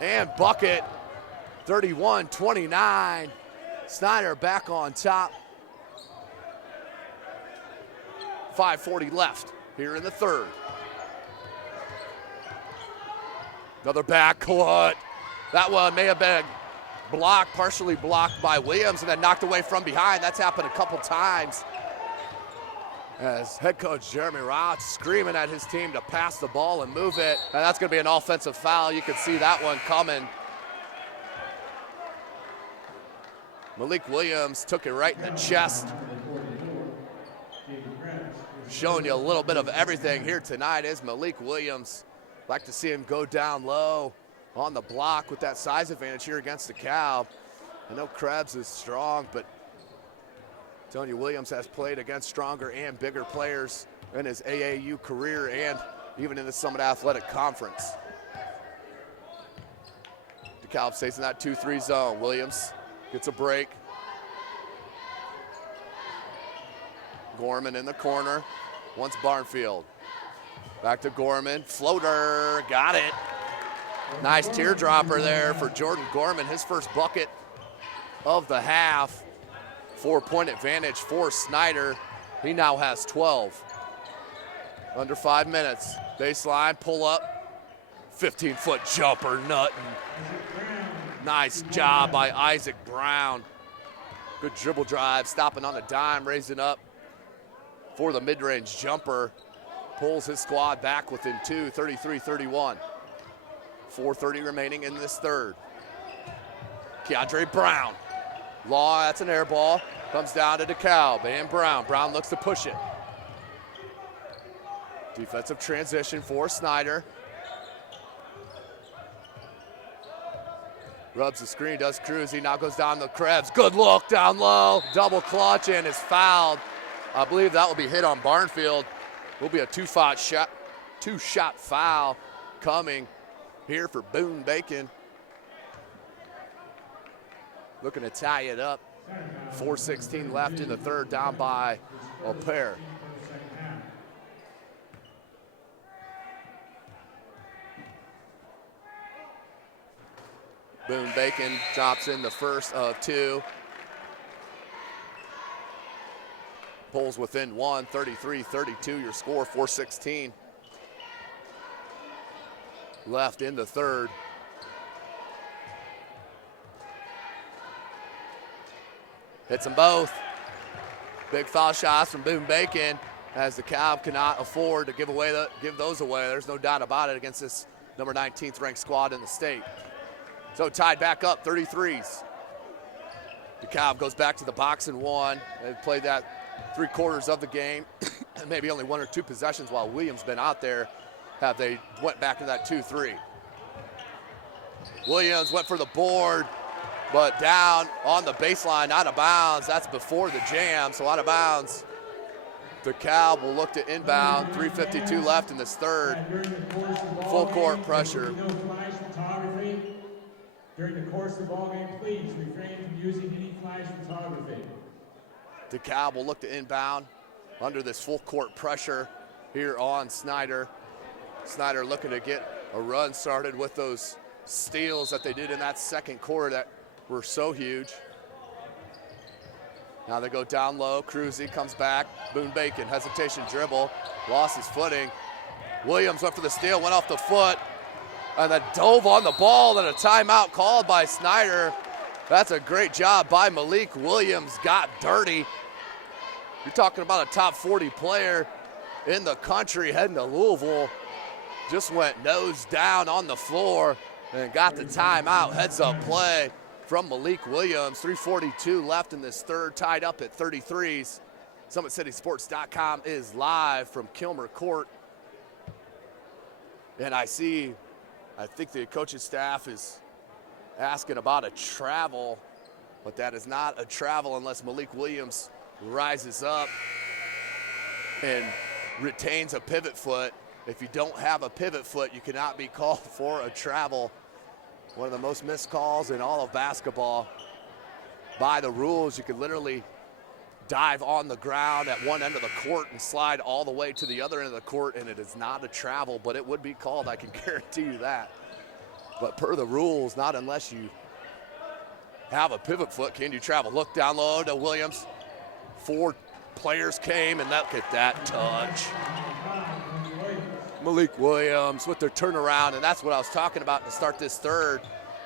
And bucket, 31-29. Snider back on top. 5:40 left here in the third. Another back cut. That one may have been blocked, partially blocked by Williams, and then knocked away from behind. That's happened a couple times. As head coach Jeremy Rotz screaming at his team to pass the ball and move it. And that's going to be an offensive foul. You can see that one coming. Malik Williams took it right in the chest. Showing you a little bit of everything here tonight is Malik Williams. Like to see him go down low on the block with that size advantage here against DeKalb. I know Krebs is strong, but telling you, Williams has played against stronger and bigger players in his AAU career and even in the Summit Athletic Conference. DeKalb stays in that 2-3 zone. Williams gets a break. Gorman in the corner. Wants Barnfield. Back to Gorman. Floater. Got it. Nice teardropper there for Jordan Gorman. His first bucket of the half. 4-point advantage for Snider. He now has 12. Under 5 minutes. Baseline, pull up. 15-foot jumper, nuttin'. Nice job by Isaac Brown. Good dribble drive, stopping on a dime, raising up for the mid-range jumper. Pulls his squad back within 2, 33-31. 4:30 remaining in this third. Keandre Brown. Law, that's an air ball. Comes down to DeKalb and Brown. Brown looks to push it. Defensive transition for Snider. Rubs the screen, does Cruzy, now goes down to Krebs. Good look down low, double clutch and is fouled. I believe that will be hit on Barnfield. Will be a two-shot foul coming here for Boone Bacon. looking to tie it up. 4:16 left in the third, down by a pair. Boone Bacon drops in the first of two. Pulls within one, 33-32 your score, 4:16 left in the third. Hits them both. Big foul shots from Boone Bacon, as DeKalb cannot afford to give those away. There's no doubt about it against this number 19th ranked squad in the state. So tied back up, 33s. DeKalb goes back to the box and one. They've played that 3/4 of the game, and maybe only 1 or 2 possessions while Williams been out there. They went back to that 2-3. Williams went for the board, but down on the baseline, out of bounds. That's before the jam, so out of bounds. DeKalb will look to inbound. 3:52 left in this third. Full court pressure. During the course of the ball game, please refrain from using any flash photography. DeKalb will look to inbound under this full court pressure here on Snider. Snider looking to get a run started with those steals that they did in that second quarter that were so huge. Now they go down low. Cruzy comes back. Boone Bacon, hesitation dribble, lost his footing. Williams went for the steal, went off the foot, and then dove on the ball, and a timeout called by Snider. That's a great job by Malik Williams, got dirty. You're talking about a top 40 player in the country heading to Louisville. Just went nose down on the floor and got the timeout. Heads up play from Malik Williams. 3:42 left in this third, tied up at 33s. SummitCitySports.com is live from Kilmer Court. And I think the coaching staff is asking about a travel, but that is not a travel unless Malik Williams rises up and retains a pivot foot. If you don't have a pivot foot, you cannot be called for a travel. One of the most missed calls in all of basketball. By the rules, you can literally dive on the ground at one end of the court and slide all the way to the other end of the court, and it is not a travel, but it would be called, I can guarantee you that. But per the rules, not unless you have a pivot foot can you travel. Look down low to Williams. 4 players came, and look at that touch. Malik Williams with their turnaround, and that's what I was talking about to start this third.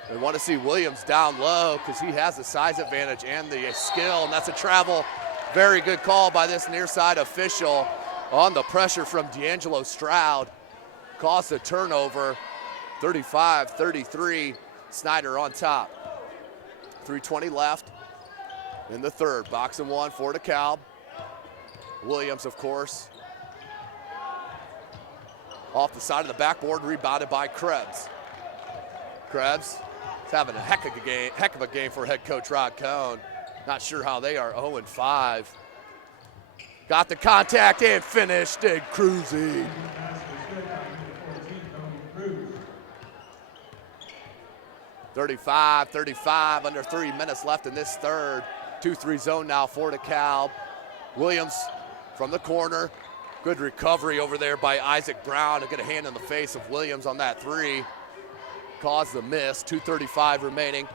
They want to see Williams down low because he has the size advantage and the skill, and that's a travel. Very good call by this near side official on the pressure from D'Angelo Stroud. Caused a turnover, 35-33, Snider on top. 3:20 left in the third. Box and one for DeKalb. Williams, of course, off the side of the backboard, rebounded by Krebs. Krebs is having a heck of a game for head coach Rod Cohn. Not sure how they are 0-5. Got the contact and finished, and Cruzy. (35-35), under 3 minutes left in this third. 2-3 zone now for DeKalb. Williams from the corner. Good recovery over there by Isaac Brown to get a hand in the face of Williams on that three. Caused the miss. 2:35 remaining.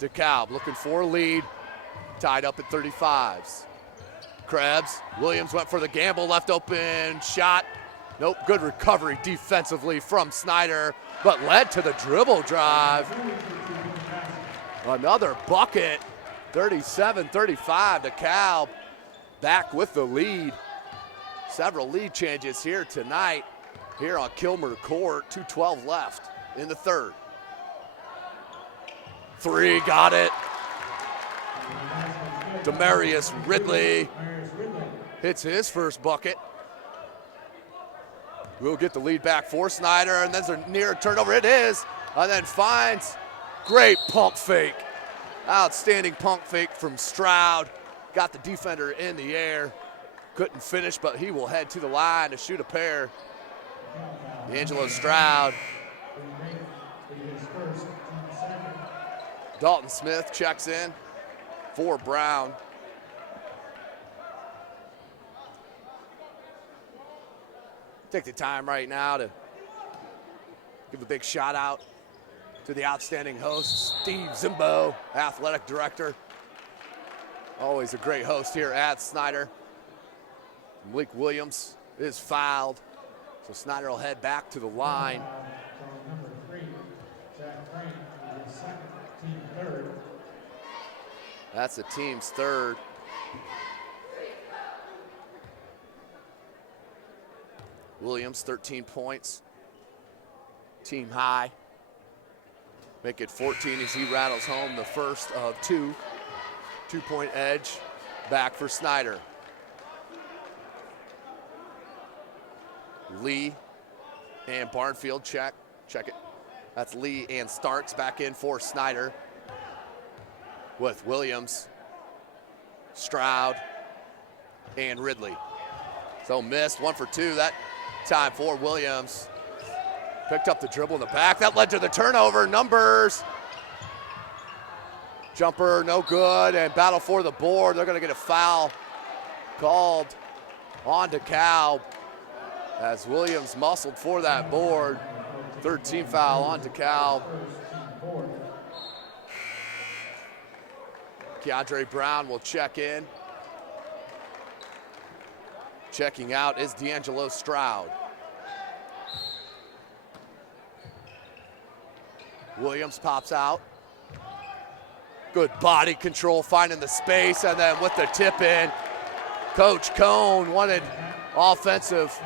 DeKalb looking for a lead. Tied up at 35s. Krebs. Williams went for the gamble. Left open shot. Nope. Good recovery defensively from Snider, but led to the dribble drive. Another bucket. 37-35. DeKalb back with the lead. Several lead changes here tonight here on Kilmer Court. 2:12 left in the third. Three, got it. Demarius Ridley hits his first bucket. We'll get the lead back for Snider, and there's a near turnover. It is, and then finds great pump fake. Outstanding pump fake from Stroud. Got the defender in the air. Couldn't finish, but he will head to the line to shoot a pair. D'Angelo Stroud. Dalton Smith checks in for Brown. Take the time right now to give a big shout out to the outstanding host, Steve Zimbo, athletic director. Always a great host here at Snider. Malik Williams is fouled, so Snider will head back to the line. Number 3, Zach Frank, is second, team third. That's the team's third. Williams, 13 points, team high. Make it 14 as he rattles home the first of two. 2-point edge back for Snider. Lee and Barnfield check it. That's Lee and Starks back in for Snider with Williams, Stroud, and Ridley. So missed, 1 for 2 that time for Williams. Picked up the dribble in the back. That led to the turnover. Numbers. Jumper, no good, and battle for the board. They're going to get a foul called on DeKalb as Williams muscled for that board. Third team foul on DeKalb. Keandre Brown will check in. Checking out is D'Angelo Stroud. Williams pops out. Good body control, finding the space, and then with the tip in, Coach Cone wanted offensive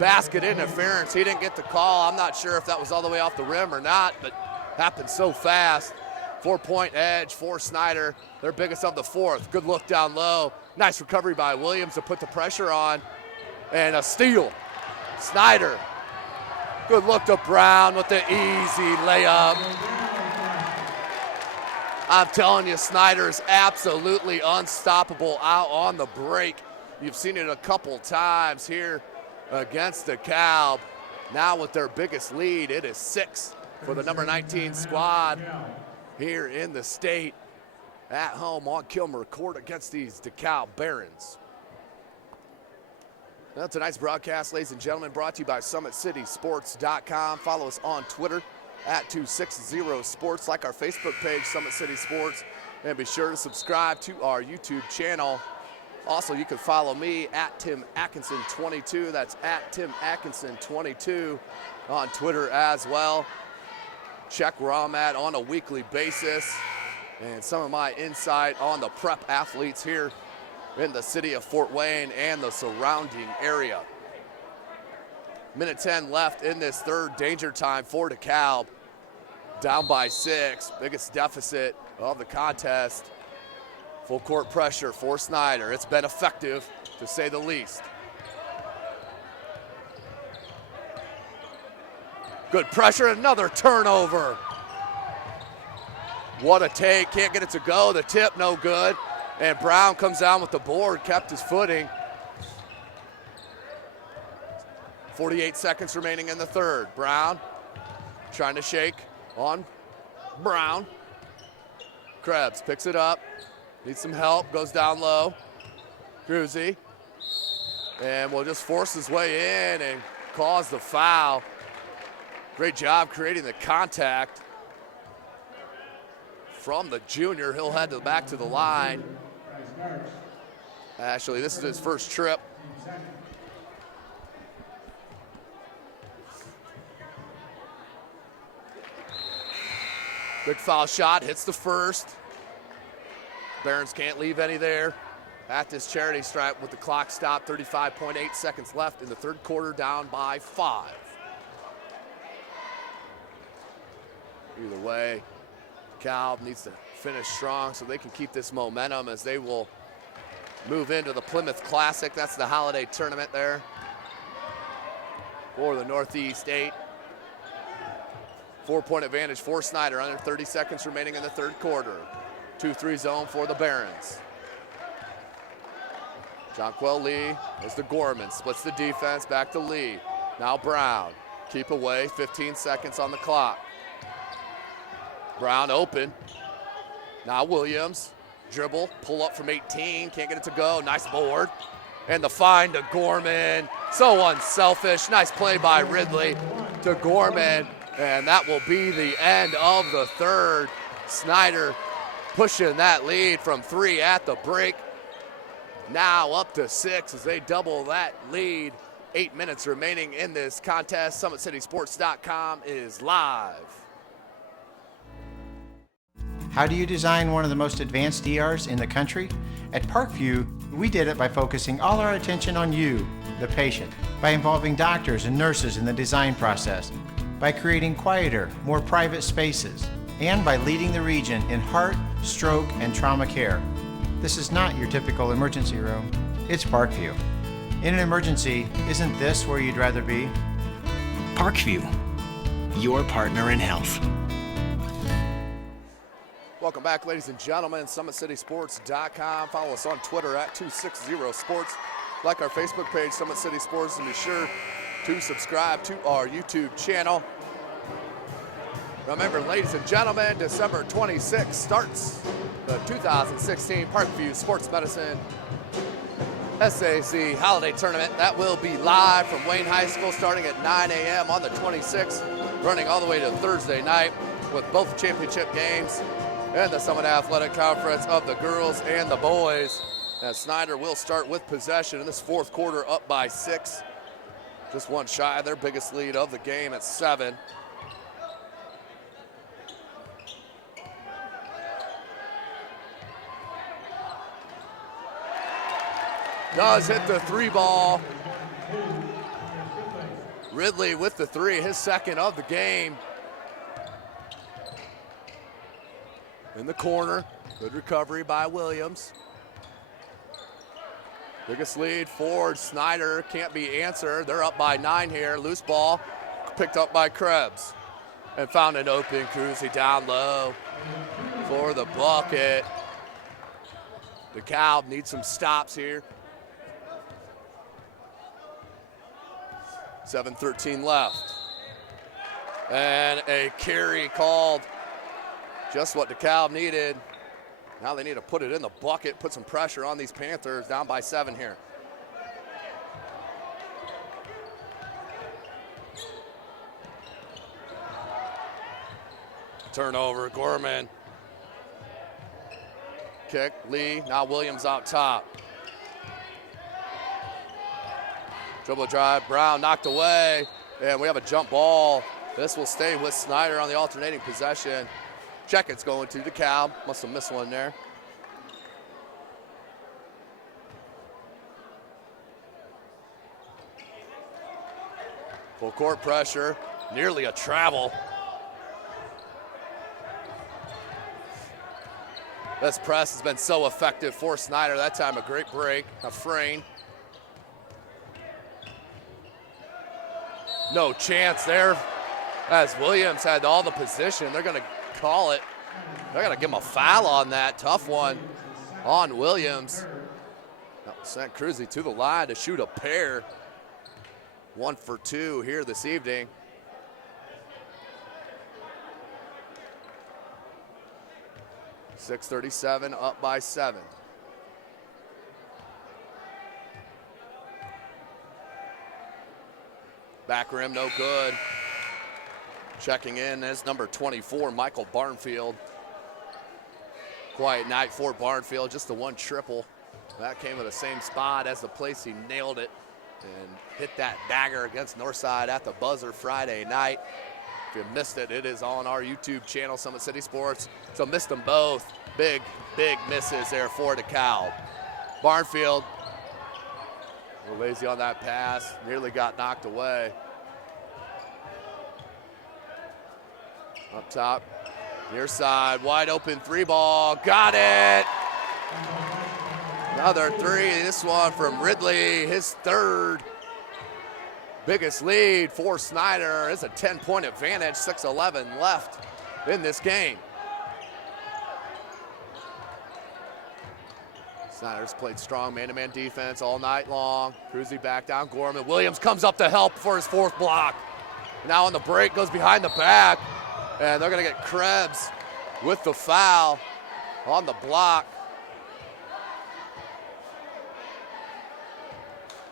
basket interference. He didn't get the call. I'm not sure if that was all the way off the rim or not, but happened so fast. 4-point edge for Snider, their biggest of the fourth. Good look down low. Nice recovery by Williams to put the pressure on, and a steal. Snider. Good look to Brown with the easy layup. I'm telling you, Snider is absolutely unstoppable out on the break. You've seen it a couple times here against DeKalb. Now with their biggest lead, it is 6 for the number 19 squad here in the state at home on Kilmer Court against these DeKalb Barons. Now, tonight's broadcast, ladies and gentlemen, brought to you by SummitCitySports.com. Follow us on Twitter at 260sports, like our Facebook page, Summit City Sports, and be sure to subscribe to our YouTube channel. Also, you can follow me at Tim Atkinson22. That's at Tim Atkinson22 on Twitter as well. Check where I'm at on a weekly basis and some of my insight on the prep athletes here in the city of Fort Wayne and the surrounding area. Minute 10 left in this third, danger time for DeKalb. Down by 6, biggest deficit of the contest. Full court pressure for Snider. It's been effective, to say the least. Good pressure, another turnover. What a take, can't get it to go. The tip, no good. And Brown comes down with the board, kept his footing. 48 seconds remaining in the third. Brown trying to shake on Brown. Krebs picks it up, needs some help, goes down low. Gruzy, and will just force his way in and cause the foul. Great job creating the contact from the junior. He'll head back to the line. Actually, this is his first trip. Big foul shot, hits the first. Barons can't leave any there at this charity stripe with the clock stopped. 35.8 seconds left in the third quarter, down by 5. Either way, DeKalb needs to finish strong so they can keep this momentum as they will move into the Plymouth Classic. That's the holiday tournament there for the Northeast 8. 4-point advantage for Snider, under 30 seconds remaining in the third quarter. 2-3 zone for the Barons. Jonquel Lee goes to Gorman, splits the defense, back to Lee. Now Brown, keep away, 15 seconds on the clock. Brown open, now Williams, Dribble, pull up from 18, can't get it to go. Nice board. And the find to Gorman. So unselfish. Nice play by Ridley to Gorman. And that will be the end of the third. Snider pushing that lead from 3 at the break. Now up to 6 as they double that lead. 8 minutes remaining in this contest. SummitCitySports.com is live. How do you design one of the most advanced DRs in the country? At Parkview, we did it by focusing all our attention on you, the patient, by involving doctors and nurses in the design process, by creating quieter, more private spaces, and by leading the region in heart, stroke, and trauma care. This is not your typical emergency room. It's Parkview. In an emergency, isn't this where you'd rather be? Parkview, your partner in health. Welcome back, ladies and gentlemen. SummitCitySports.com. Follow us on Twitter at 260sports. Like our Facebook page, Summit City Sports, and be sure to subscribe to our YouTube channel. Remember, ladies and gentlemen, December 26th starts the 2016 Parkview Sports Medicine SAC Holiday Tournament. That will be live from Wayne High School starting at 9 a.m. on the 26th, running all the way to Thursday night with both championship games and the Summit Athletic Conference of the girls and the boys. As Snider will start with possession in this fourth quarter, up by 6. Just one shy of their biggest lead of the game at 7. Does hit the 3 ball. Ridley with the 3, his second of the game. In the corner, good recovery by Williams. Biggest lead for Snider, can't be answered. They're up by 9 here. Loose ball picked up by Krebs. And found an open Cruzy down low for the bucket. DeKalb needs some stops here. 7:13 left. And a carry called. Just what DeKalb needed. Now they need to put it in the bucket, put some pressure on these Panthers, down by 7 here. Turnover, Gorman. Kick, Lee, now Williams out top. Dribble drive, Brown knocked away, and we have a jump ball. This will stay with Snider on the alternating possession. Check-it's going to DeKalb. Must have missed one there. Full court pressure, nearly a travel. This press has been so effective for Snider. That time a great break, a frame. No chance there as Williams had all the position. They're gonna call it. They're gonna give him a foul on that. Tough one on Williams. Sent Cruzy to the line to shoot a pair. 1 for 2 here this evening. .637 up by 7. Back rim, no good. Checking in is number 24, Michael Barnfield. Quiet night for Barnfield, just the 1 triple. That came to the same spot as the place he nailed it and hit that dagger against Northside at the buzzer Friday night. If you missed it, it is on our YouTube channel, Summit City Sports. So missed them both. Big, big misses there for DeKalb. Barnfield, a little lazy on that pass, nearly got knocked away. Up top, near side, wide open 3 ball, got it! Another 3, this one from Ridley, his 3rd. Biggest lead for Snider. It's a 10-point advantage, 6:11 left in this game. Snider's played strong man-to-man defense all night long. Cruzy back down, Gorman. Williams comes up to help for his 4th block. Now on the break, goes behind the back, and they're gonna get Krebs with the foul on the block.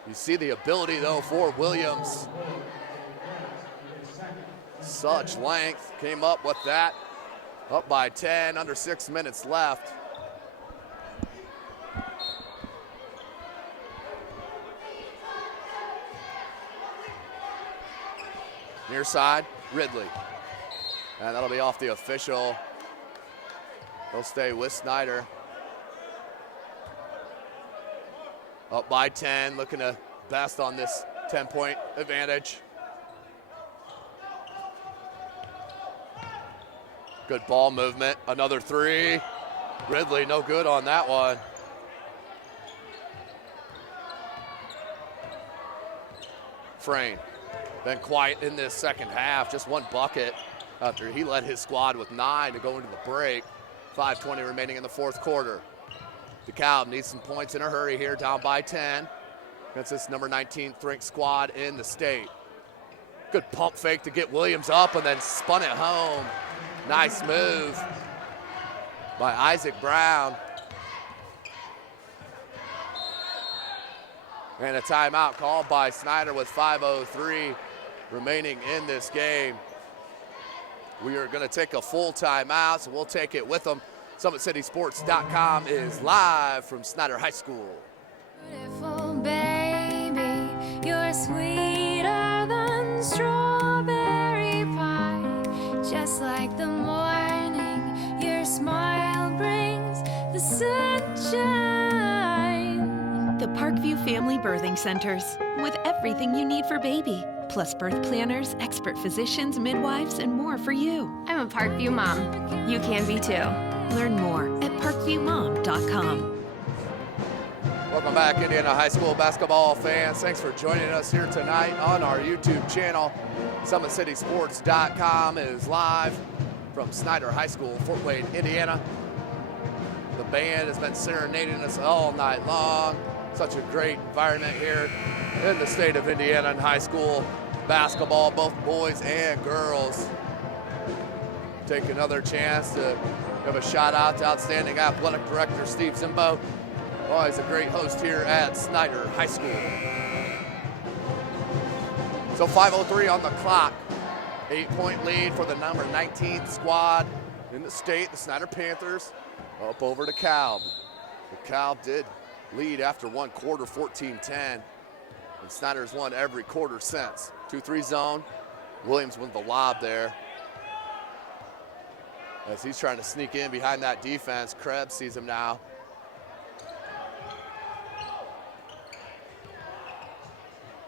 You see the ability, though, for Williams. Such length, came up with that. Up by 10, under 6 minutes left. Near side, Ridley. And that'll be off the official. They'll stay with Snider. Up by 10, looking to best on this 10-point advantage. Good ball movement, another three. Ridley, no good on that one. Frayne, been quiet in this second half, just one bucket after he led his squad with 9 to go into the break. 5:20 remaining in the fourth quarter. DeKalb needs some points in a hurry here, down by 10 against this number 19th ranked squad in the state. Good pump fake to get Williams up and then spun it home. Nice move by Isaac Brown. And a timeout called by Snider with 5:03 remaining in this game. We are going to take a full timeout, so we'll take it with them. SummitCitySports.com is live from Snider High School. Beautiful baby, you're sweeter than strawberry pie. Just like the morning, your smile brings the sunshine. The Parkview Family Birthing Centers, with everything you need for baby, plus birth planners, expert physicians, midwives, and more for you. I'm a Parkview mom. You can be too. Learn more at parkviewmom.com. Welcome back, Indiana High School basketball fans. Thanks for joining us here tonight on our YouTube channel. SummitCitySports.com is live from Snider High School, Fort Wayne, Indiana. The band has been serenading us all night long. Such a great environment here in the state of Indiana in high school basketball, both boys and girls. Take another chance to give a shout out to outstanding athletic director Steve Zimbo. Always a great host here at Snider High School. So 5:03 on the clock. 8-point lead for the number 19th squad in the state, the Snider Panthers. Up over to DeKalb. DeKalb did lead after one quarter, 14-10. And Snider's won every quarter since. 2-3 zone. Williams with the lob there. As he's trying to sneak in behind that defense, Krebs sees him now.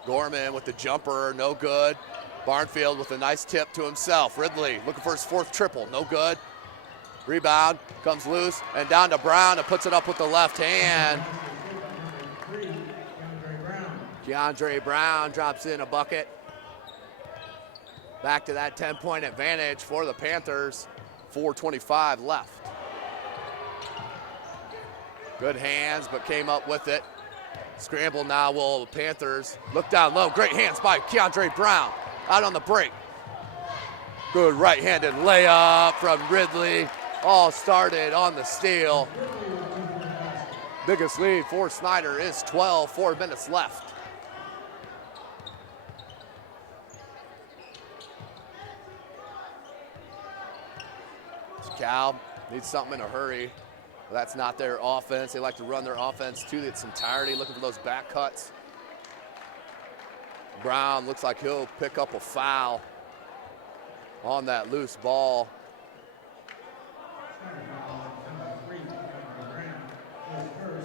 Gorman with the jumper, no good. Barnfield with a nice tip to himself. Ridley looking for his 4th triple, no good. Rebound, comes loose, and down to Brown and puts it up with the left hand. Keandre Brown drops in a bucket. Back to that 10-point advantage for the Panthers. 4:25 left. Good hands, but came up with it. Scramble now will the Panthers. Look down low, great hands by Keandre Brown. Out on the break. Good right-handed layup from Ridley. All started on the steal. Biggest lead for Snider is 12, 4 minutes left. DeKalb needs something in a hurry. That's not their offense. They like to run their offense to its entirety, looking for those back cuts. Brown looks like he'll pick up a foul on that loose ball.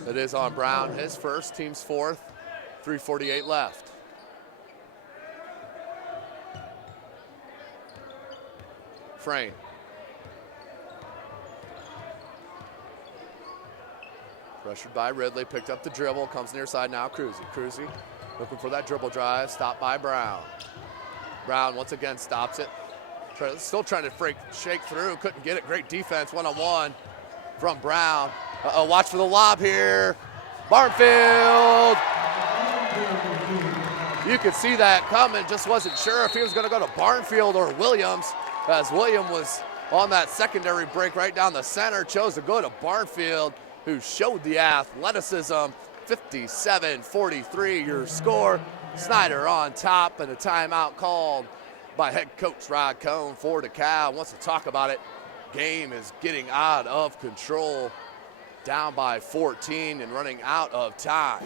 It is on Brown, his first, team's 4th. 3:48 left. Frayne. Pressured by Ridley, picked up the dribble, comes near side now, Cruzy looking for that dribble drive, stopped by Brown. Brown once again stops it. Still trying to shake through, couldn't get it. Great defense, one-on-one from Brown. Watch for the lob here. Barnfield. You could see that coming, just wasn't sure if he was gonna go to Barnfield or Williams, as Williams was on that secondary break right down the center, chose to go to Barnfield, who showed the athleticism 57-43 your score. Snider on top, and a timeout called by head coach Rod Cohn for DeKalb. Wants to talk about it. Game is getting out of control, down by 14 and running out of time.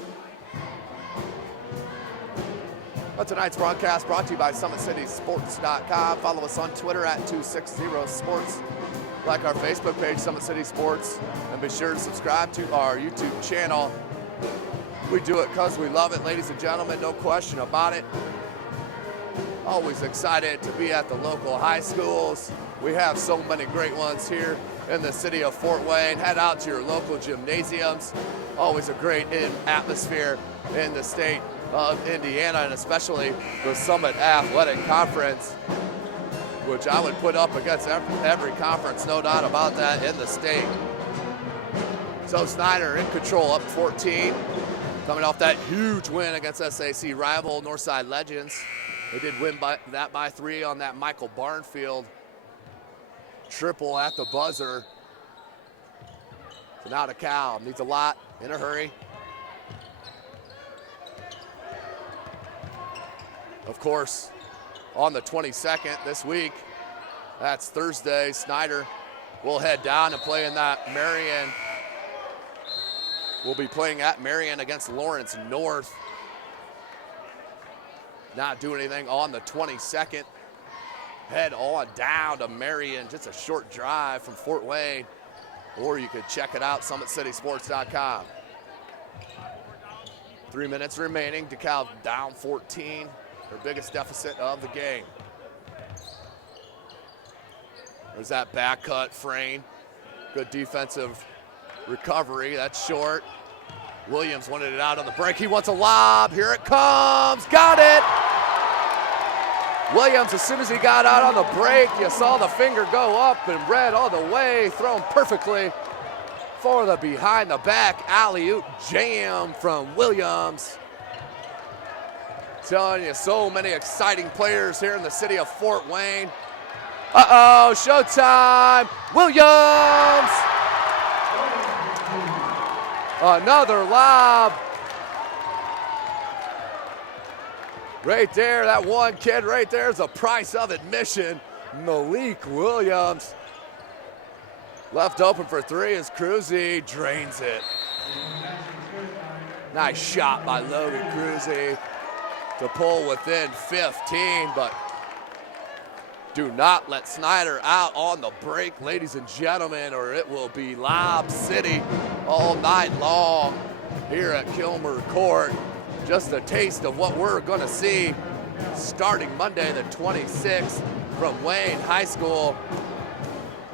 Well, tonight's broadcast brought to you by SummitCitySports.com. Follow us on Twitter at 260sports. Like our Facebook page, Summit City Sports, and be sure to subscribe to our YouTube channel. We do it because we love it, ladies and gentlemen, no question about it. Always excited to be at the local high schools. We have so many great ones here in the city of Fort Wayne. Head out to your local gymnasiums. Always a great atmosphere in the state of Indiana, and especially the Summit Athletic Conference, which I would put up against every conference, no doubt about that, in the state. So Snider in control, up 14. Coming off that huge win against SAC rival Northside Legends. They did win by 3 on that Michael Barnfield triple at the buzzer. So now DeKalb needs a lot, in a hurry. Of course, on the 22nd this week, that's Thursday, Snider will head down and play in that Marion. We'll be playing at Marion against Lawrence North. Not doing anything on the 22nd. Head on down to Marion, just a short drive from Fort Wayne, or you could check it out, SummitCitySports.com. 3 minutes remaining, DeKalb down 14, their biggest deficit of the game. There's that back cut, Frayne. Good defensive recovery, that's short. Williams wanted it out on the break. He wants a lob. Here it comes. Got it. Williams, as soon as he got out on the break, you saw the finger go up and read all the way, thrown perfectly for the behind the back alley-oop jam from Williams. Telling you, so many exciting players here in the city of Fort Wayne. Uh-oh, showtime. Williams. Another lob. Right there, that one kid right there is the price of admission. Malik Williams. Left open for 3 as Cruzy drains it. Nice shot by Logan Cruzy to pull within 15, but do not let Snider out on the break, ladies and gentlemen, or it will be Lob City all night long here at Kilmer Court. Just a taste of what we're going to see starting Monday the 26th from Wayne High School.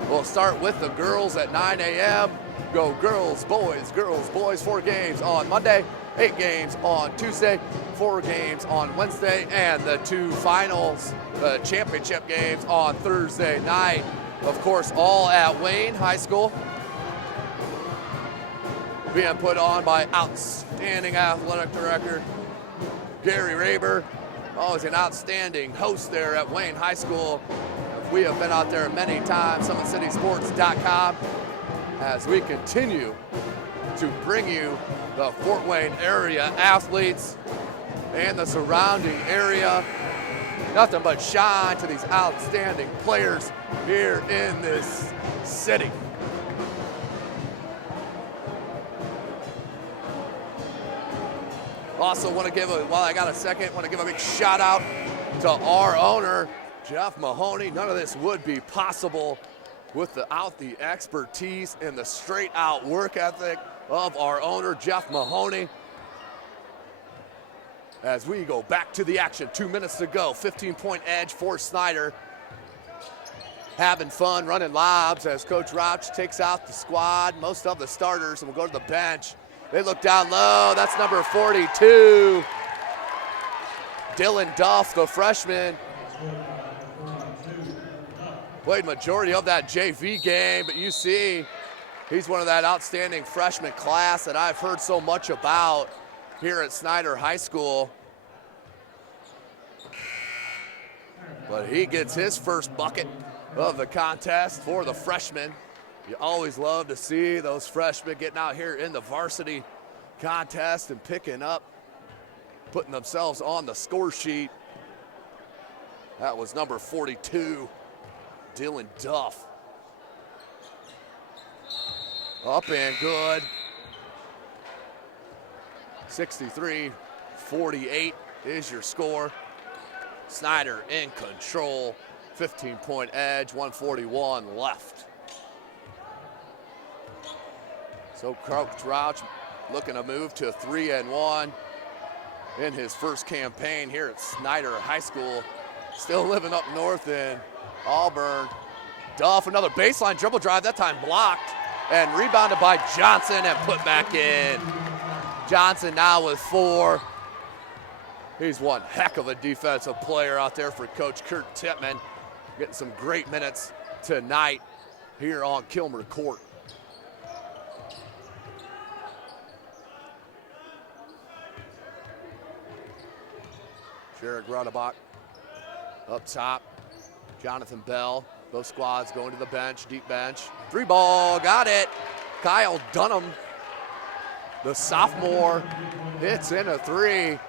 We'll start with the girls at 9 a.m. Go girls, boys, 4 games on Monday, 8 games on Tuesday, 4 games on Wednesday, and the 2 finals, the championship games on Thursday night. Of course, all at Wayne High School. Being put on by outstanding athletic director Gary Raber. Always an outstanding host there at Wayne High School. We have been out there many times, SummitCitySports.com, as we continue to bring you the Fort Wayne area athletes and the surrounding area. Nothing but shine to these outstanding players here in this city. Also want to give while I got a second, want to give a big shout out to our owner, Jeff Mahoney. None of this would be possible without the expertise and the straight out work ethic of our owner, Jeff Mahoney. As we go back to the action, 2 minutes to go, 15-point edge for Snider. Having fun running lobs as Coach Rauch takes out the squad, most of the starters, and we'll go to the bench. They look down low, that's number 42. Dylan Duff, the freshman. Played majority of that JV game, but you see, he's one of that outstanding freshman class that I've heard so much about here at Snider High School. But he gets his first bucket of the contest for the freshman. You always love to see those freshmen getting out here in the varsity contest and picking up, putting themselves on the score sheet. That was number 42, Dylan Duff. Up and good. 63-48 is your score. Snider in control, 15-point edge, 141 left. So Coach Rauch looking to move to 3-1 in his first campaign here at Snider High School. Still living up north in Auburn. Duff, another baseline dribble drive, that time blocked and rebounded by Johnson and put back in. Johnson now with 4. He's one heck of a defensive player out there for Coach Kurt Tippmann. Getting some great minutes tonight here on Kilmer Court. Sherrick Rudabach up top. Jonathan Bell. Both squads going to the bench, deep bench. 3 ball, got it. Kyle Dunham, the sophomore, hits in a 3.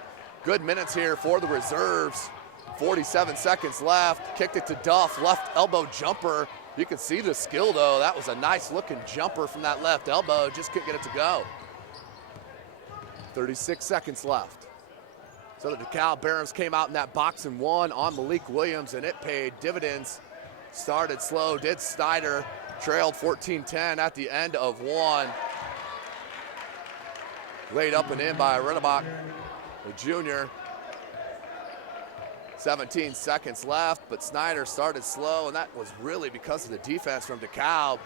Good minutes here for the reserves. 47 seconds left. Kicked it to Duff, left elbow jumper. You can see the skill though. That was a nice looking jumper from that left elbow. Just couldn't get it to go. 36 seconds left. So the DeKalb Barons came out in that box and won on Malik Williams, and it paid dividends. Started slow, did Snider. Trailed 14-10 at the end of 1. Laid up and in by Rudabach, the junior. 17 seconds left, but Snider started slow, and that was really because of the defense from DeKalb.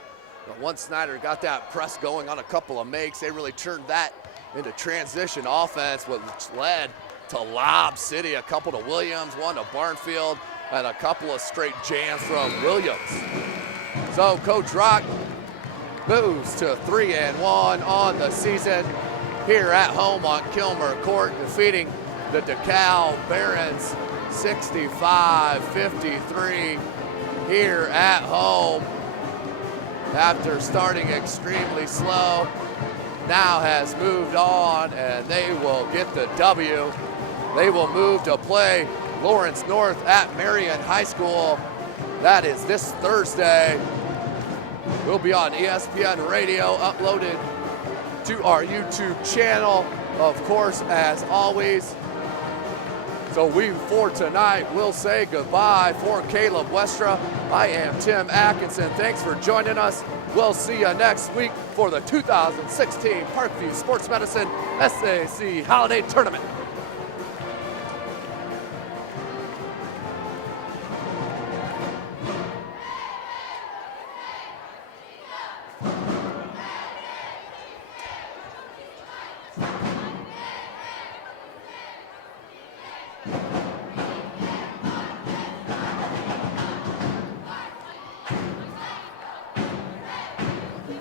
But once Snider got that press going on a couple of makes, they really turned that into transition offense, which led to Lob City, a couple to Williams, one to Barnfield, and a couple of straight jams from Williams. So Coach Rock moves to 3-1 on the season here at home on Kilmer Court, defeating the DeKalb Barons 65-53 here at home. After starting extremely slow, now has moved on, and they will get the W. They will move to play Lawrence North at Marion High School. That is this Thursday. We'll be on ESPN Radio, uploaded to our YouTube channel, of course, as always. So we, for tonight, will say goodbye. For Caleb Westra, I am Tim Atkinson. Thanks for joining us. We'll see you next week for the 2016 Parkview Sports Medicine SAC Holiday Tournament.